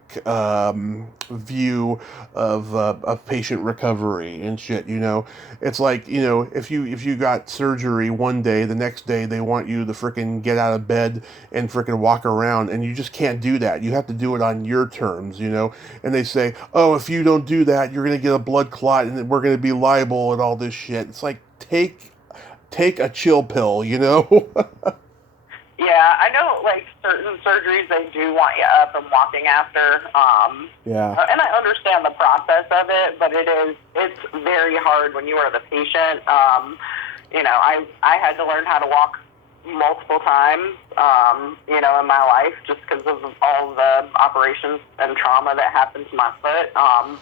view of patient recovery and shit. It's like if you got surgery one day, the next day they want you to frickin' get out of bed and frickin' walk around, and you just can't do that. You have to do it on your terms. And they say, oh, if you don't do that, you're gonna get a blood clot, and we're gonna be liable and all this shit. It's like take a chill pill. Yeah, I know, like, certain surgeries, they do want you up and walking after. Yeah. And I understand the process of it, but it's very hard when you are the patient. I had to learn how to walk multiple times, in my life just because of all the operations and trauma that happened to my foot.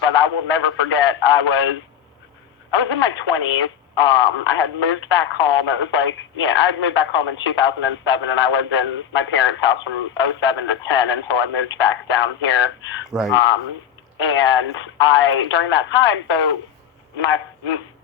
But I will never forget, I was in my 20s. I had moved back home. It was like, I had moved back home in 2007, and I lived in my parents' house from 2007 to 10 until I moved back down here. Right. And during that time, so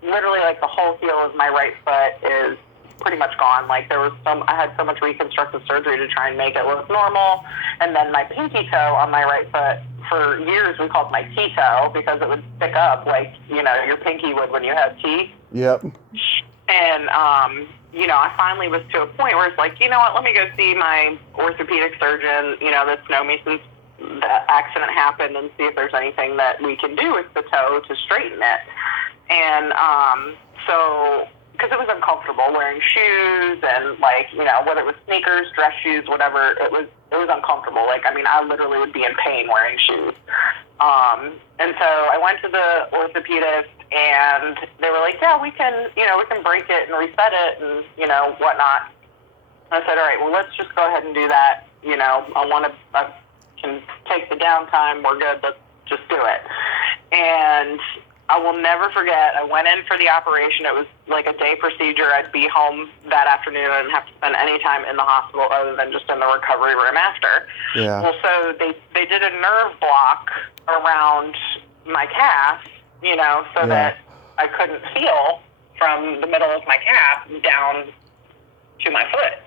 literally like the whole heel of my right foot is pretty much gone. Like I had so much reconstructive surgery to try and make it look normal. And then my pinky toe on my right foot, for years we called my T-toe because it would stick up like, your pinky would when you have teeth. Yep. And, I finally was to a point where it's like, you know what, let me go see my orthopedic surgeon, that's known me since the accident happened, and see if there's anything that we can do with the toe to straighten it. And so, because it was uncomfortable wearing shoes and, like, whether it was sneakers, dress shoes, whatever, it was uncomfortable. Like, I literally would be in pain wearing shoes. And so I went to the orthopedist, and they were like, yeah, we can break it and reset it and, whatnot. I said, all right, well, let's just go ahead and do that. I can take the downtime. We're good. Let's just do it. And I will never forget, I went in for the operation. It was like a day procedure. I'd be home that afternoon. I didn't have to spend any time in the hospital other than just in the recovery room after. Yeah. Well, so they did a nerve block around my calf, so that I couldn't feel from the middle of my calf down to my foot.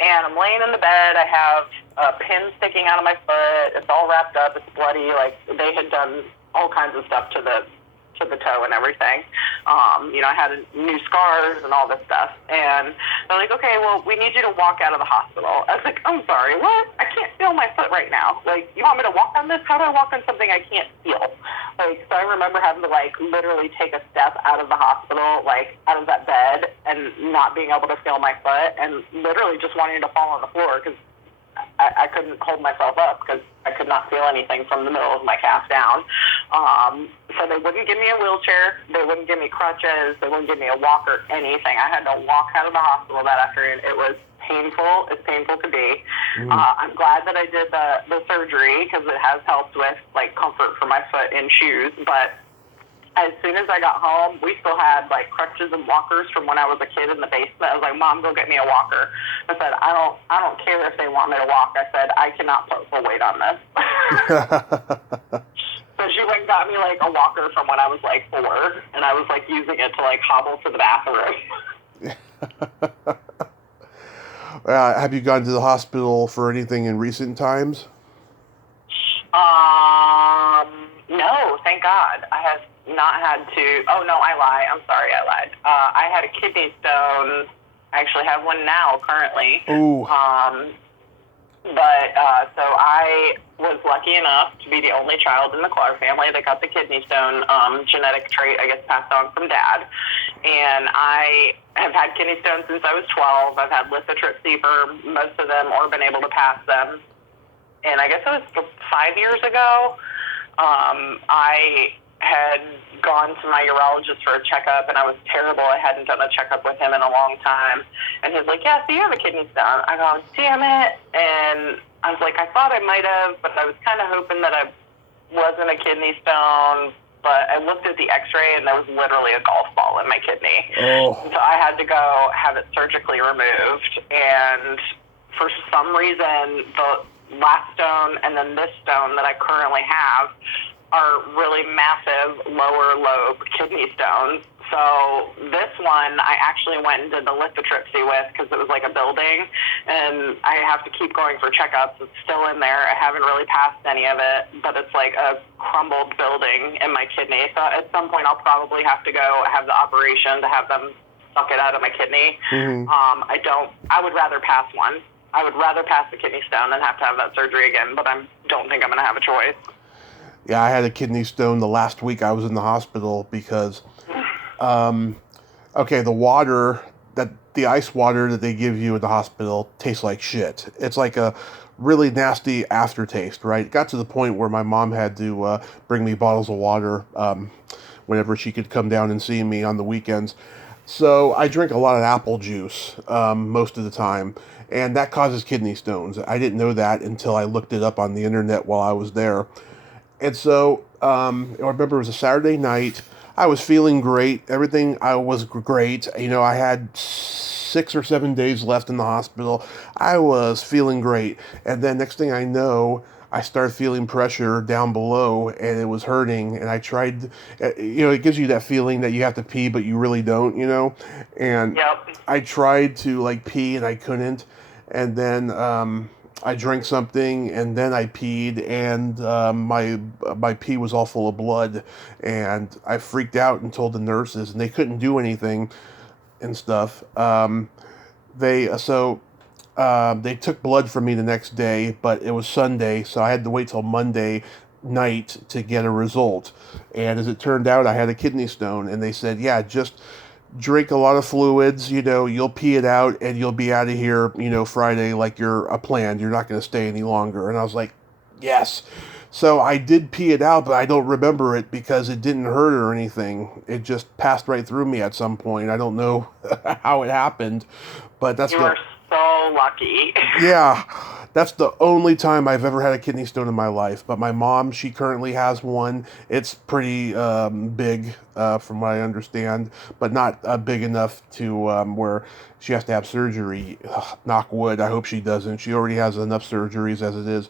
And I'm laying in the bed. I have a pin sticking out of my foot. It's all wrapped up. It's bloody. Like, they had done all kinds of stuff to the toe and everything. I had new scars and all this stuff. And they're like, okay, well, we need you to walk out of the hospital. I was like, I'm sorry, what? I can't feel my foot right now. Like, you want me to walk on this? How do I walk on something I can't feel? Like, so I remember having to, like, literally take a step out of the hospital, like, out of that bed, and not being able to feel my foot, and literally just wanting to fall on the floor because I couldn't hold myself up because I could not feel anything from the middle of my calf down. So they wouldn't give me a wheelchair. They wouldn't give me crutches. They wouldn't give me a walker, anything. I had to walk out of the hospital that afternoon. It was painful as painful could be. I'm glad that I did the surgery because it has helped with, like, comfort for my foot in shoes. But as soon as I got home, we still had, like, crutches and walkers from when I was a kid in the basement. I was like, Mom, go get me a walker. I said, I don't care if they want me to walk. I said, I cannot put full weight on this. So she went and got me, like, a walker from when I was, like, 4, and I was, like, using it to, like, hobble to the bathroom. Have you gone to the hospital for anything in recent times? No, thank God. I have not had to. Oh no, I lie. I'm sorry, I lied. I had a kidney stone. I actually have one now, currently. Ooh. So I was lucky enough to be the only child in the Klahr family that got the kidney stone genetic trait, I guess, passed on from dad. And I have had kidney stones since I was 12. I've had lithotripsy for most of them or been able to pass them. And I guess it was 5 years ago, I had gone to my urologist for a checkup, and I was terrible. I hadn't done a checkup with him in a long time. And he's like, yeah, so you have a kidney stone. I go, damn it. And I was like, I thought I might have, but I was kind of hoping that I wasn't a kidney stone. But I looked at the x-ray, and there was literally a golf ball in my kidney. Oh. So I had to go have it surgically removed. And for some reason, the last stone and then this stone that I currently have are really massive lower lobe kidney stones. So this one I actually went and did the lithotripsy with because it was like a building, and I have to keep going for checkups. It's still in there. I haven't really passed any of it, but it's like a crumbled building in my kidney. So at some point I'll probably have to go have the operation to have them suck it out of my kidney. Mm-hmm. I would rather pass one. I would rather pass the kidney stone than have to have that surgery again, but I don't think I'm going to have a choice. Yeah, I had a kidney stone the last week I was in the hospital because, the water, the ice water that they give you at the hospital tastes like shit. It's like a really nasty aftertaste, right? It got to the point where my mom had to bring me bottles of water whenever she could come down and see me on the weekends. So I drink a lot of apple juice most of the time, and that causes kidney stones. I didn't know that until I looked it up on the internet while I was there. And so I remember it was a Saturday night. I was feeling great. Everything I was great. You know, I had 6 or 7 days left in the hospital. I was feeling great. And then next thing I know, I started feeling pressure down below, and it was hurting. And I tried, it gives you that feeling that you have to pee, but you really don't, And Yep. I tried to pee, and I couldn't. And then I drank something, and then I peed, and my pee was all full of blood, and I freaked out and told the nurses, and they couldn't do anything and stuff. They took blood from me the next day, but it was Sunday, so I had to wait till Monday night to get a result. And as it turned out, I had a kidney stone, and they said, yeah, just drink a lot of fluids, you'll pee it out, and you'll be out of here, Friday like you're planned. You're not going to stay any longer. And I was like, yes. So I did pee it out, but I don't remember it because it didn't hurt or anything. It just passed right through me at some point. I don't know how it happened, but that's You are so lucky. Yeah, that's the only time I've ever had a kidney stone in my life. But my mom, she currently has one. It's pretty big, from what I understand, but not big enough to where she has to have surgery. Ugh, knock wood, I hope she doesn't. She already has enough surgeries as it is.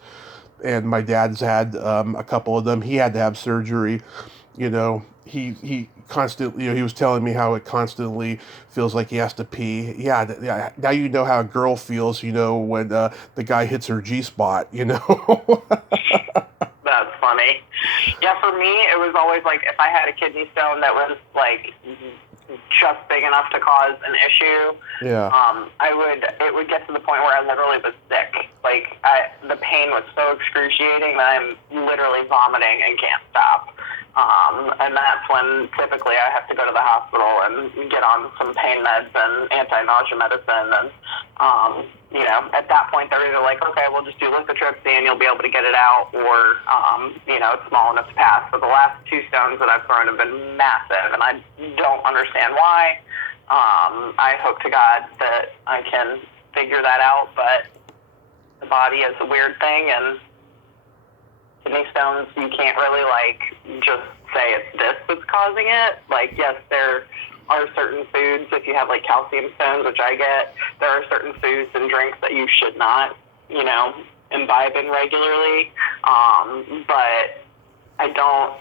And my dad's had a couple of them. He had to have surgery. He constantly, he was telling me how it constantly feels like he has to pee. Yeah. Now you know how a girl feels, when the guy hits her G-spot, That's funny. Yeah, for me, it was always like if I had a kidney stone that was like just big enough to cause an issue. Yeah. It would get to the point where I literally was sick. Like the pain was so excruciating that I'm literally vomiting and can't stop. And that's when typically I have to go to the hospital and get on some pain meds and anti-nausea medicine. And, at that point they're either like, okay, we'll just do lithotripsy and you'll be able to get it out, or, it's small enough to pass. But the last 2 stones that I've thrown have been massive, and I don't understand why. I hope to God that I can figure that out, but the body is a weird thing, and kidney stones, you can't really, just say it's this that's causing it. Yes, there are certain foods, if you have, calcium stones, which I get, there are certain foods and drinks that you should not, imbibe in regularly. But I don't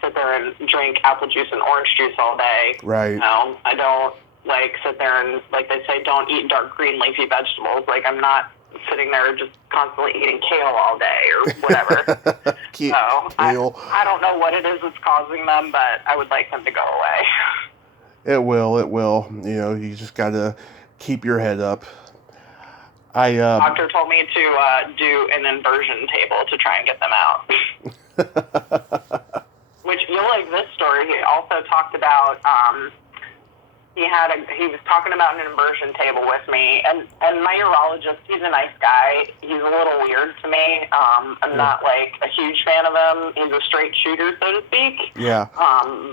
sit there and drink apple juice and orange juice all day. Right. I don't, like, sit there and, like they say, don't eat dark green leafy vegetables. Like, I'm not sitting there just constantly eating kale all day or whatever. So I don't know what it is that's causing them, but I would like them to go away. It will. You know, you just got to keep your head up. Doctor told me to do an inversion table to try and get them out. Which, you'll like this story. He also talked about, he was talking about an inversion table with me, and my urologist, he's a nice guy. He's a little weird to me. I'm not like a huge fan of him. He's a straight shooter, so to speak. Yeah.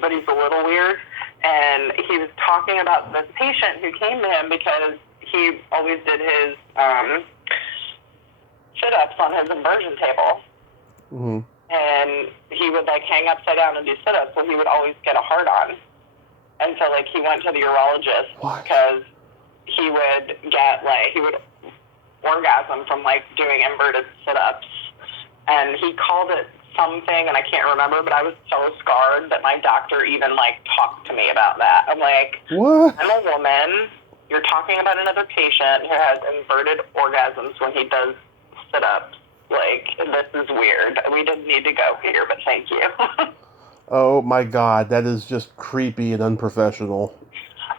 But he's a little weird. And he was talking about this patient who came to him because he always did his sit-ups on his inversion table. Mm-hmm. And he would, like, hang upside down and do sit-ups, so he would always get a hard-on. And so, like, he went to the urologist because he would get, like, he would orgasm from, like, doing inverted sit-ups. And he called it something, and I can't remember, but I was so scarred that my doctor even, like, talked to me about that. I'm like, what? I'm a woman. You're talking about another patient who has inverted orgasms when he does sit-ups. Like, this is weird. We didn't need to go here, but thank you. Oh, my God. That is just creepy and unprofessional.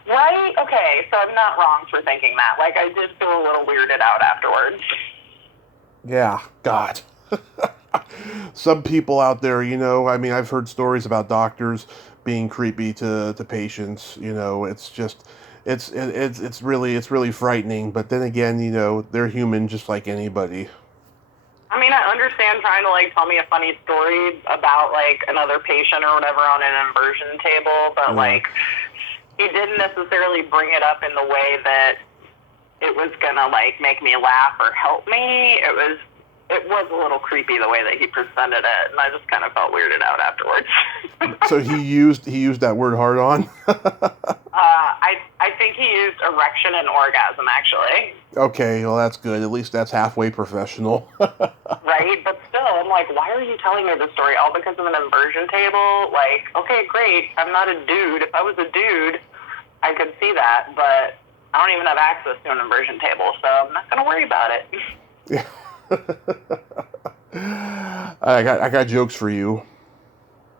Right? Okay, so I'm not wrong for thinking that. Like, I did feel a little weirded out afterwards. Yeah, God. Some people out there, you know, I mean, I've heard stories about doctors being creepy to patients. You know, it's just, it's really frightening. But then again, you know, they're human just like anybody. I mean, I understand trying to, like, tell me a funny story about, like, another patient or whatever on an inversion table, but, like, he didn't necessarily bring it up in the way that it was gonna, like, make me laugh or help me. It was a little creepy the way that he presented it, and I just kind of felt weirded out afterwards. So he used that word hard on? I think he used erection and orgasm, actually. Okay, well, that's good. At least that's halfway professional. Right? But still, I'm like, why are you telling me this story? All because of an inversion table? Like, okay, great. I'm not a dude. If I was a dude, I could see that, but I don't even have access to an inversion table, so I'm not going to worry about it. Yeah. I got jokes for you.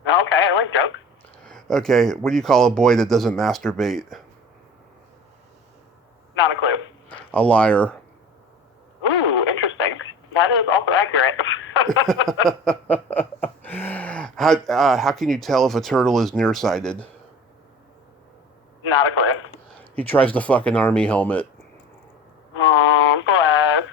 Okay, I like jokes. Okay, what do you call a boy that doesn't masturbate? Not a clue. A liar. Ooh, interesting. That is also accurate. How can you tell if a turtle is nearsighted? Not a clue. He tries to fuck an army helmet. Oh, bless.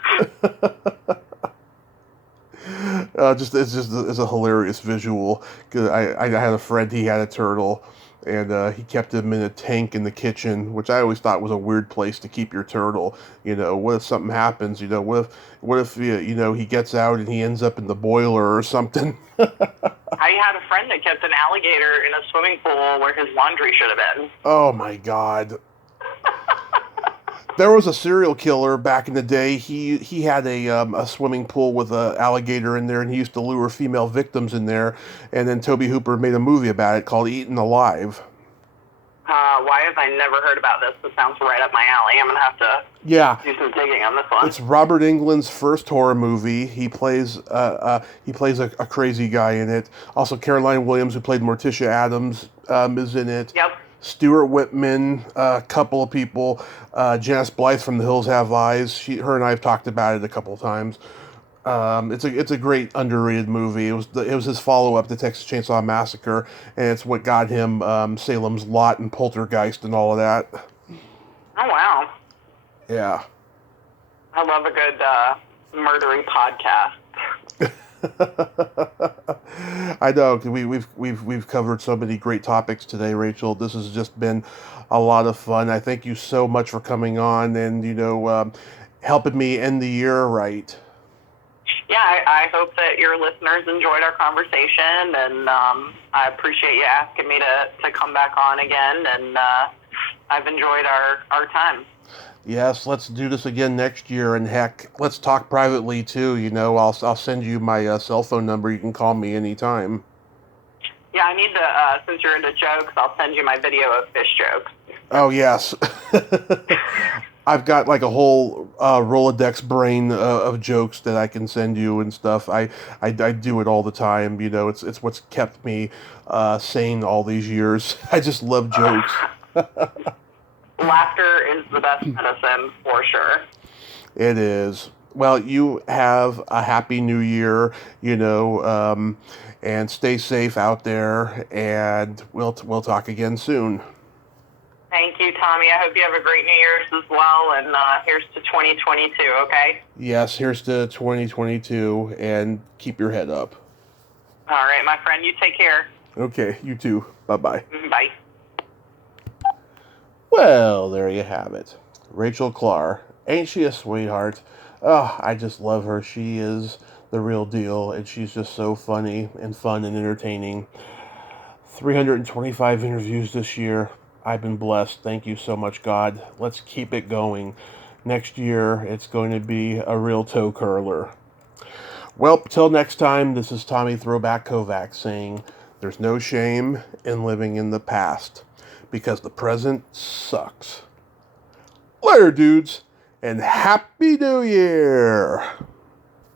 It's a hilarious visual. 'Cause I had a friend, he had a turtle, and he kept him in a tank in the kitchen, which I always thought was a weird place to keep your turtle. You know, what if something happens? You know, what if you know, he gets out and he ends up in the boiler or something? I had a friend that kept an alligator in a swimming pool where his laundry should have been. Oh my God. There was a serial killer back in the day. He had a swimming pool with an alligator in there, and he used to lure female victims in there. And then Tobe Hooper made a movie about it called Eaten Alive. Why have I never heard about this? This sounds right up my alley. I'm gonna have to do some digging on this one. It's Robert Englund's first horror movie. He plays a crazy guy in it. Also, Caroline Williams, who played Morticia Adams, is in it. Yep. Stuart Whitman, a couple of people. Janice Blythe from The Hills Have Eyes. Her and I have talked about it a couple of times. It's a great underrated movie. It was his follow up to Texas Chainsaw Massacre, and it's what got him Salem's Lot and Poltergeist and all of that. Oh wow! Yeah. I love a good murdery podcast. I know we've covered so many great topics today, Rachel. This has just been a lot of fun. I thank you so much for coming on and helping me end the year right. Yeah, I hope that your listeners enjoyed our conversation, and I appreciate you asking me to come back on again, and I've enjoyed our time. Yes, let's do this again next year, and heck, let's talk privately too. You know, I'll send you my cell phone number. You can call me anytime. Yeah, I need to, since you're into jokes, I'll send you my video of fish jokes. Oh, yes. I've got like a whole Rolodex brain of jokes that I can send you and stuff. I do it all the time. You know, it's what's kept me sane all these years. I just love jokes. Laughter is the best medicine for sure. It is. Well, you have a happy new year, and stay safe out there, and we'll talk again soon. Thank you, Tommy. I hope you have a great New Year's as well, and here's to 2022, okay? Yes, here's to 2022, and keep your head up. All right, my friend, you take care. Okay, you too. Bye-bye. Bye. Well, there you have it. Rachel Klahr. Ain't she a sweetheart? Oh, I just love her. She is the real deal, and she's just so funny and fun and entertaining. 325 interviews this year. I've been blessed. Thank you so much, God. Let's keep it going. Next year, it's going to be a real toe curler. Well, till next time, this is Tommy Throwback Kovac saying there's no shame in living in the past because the present sucks. Later, dudes, and Happy New Year!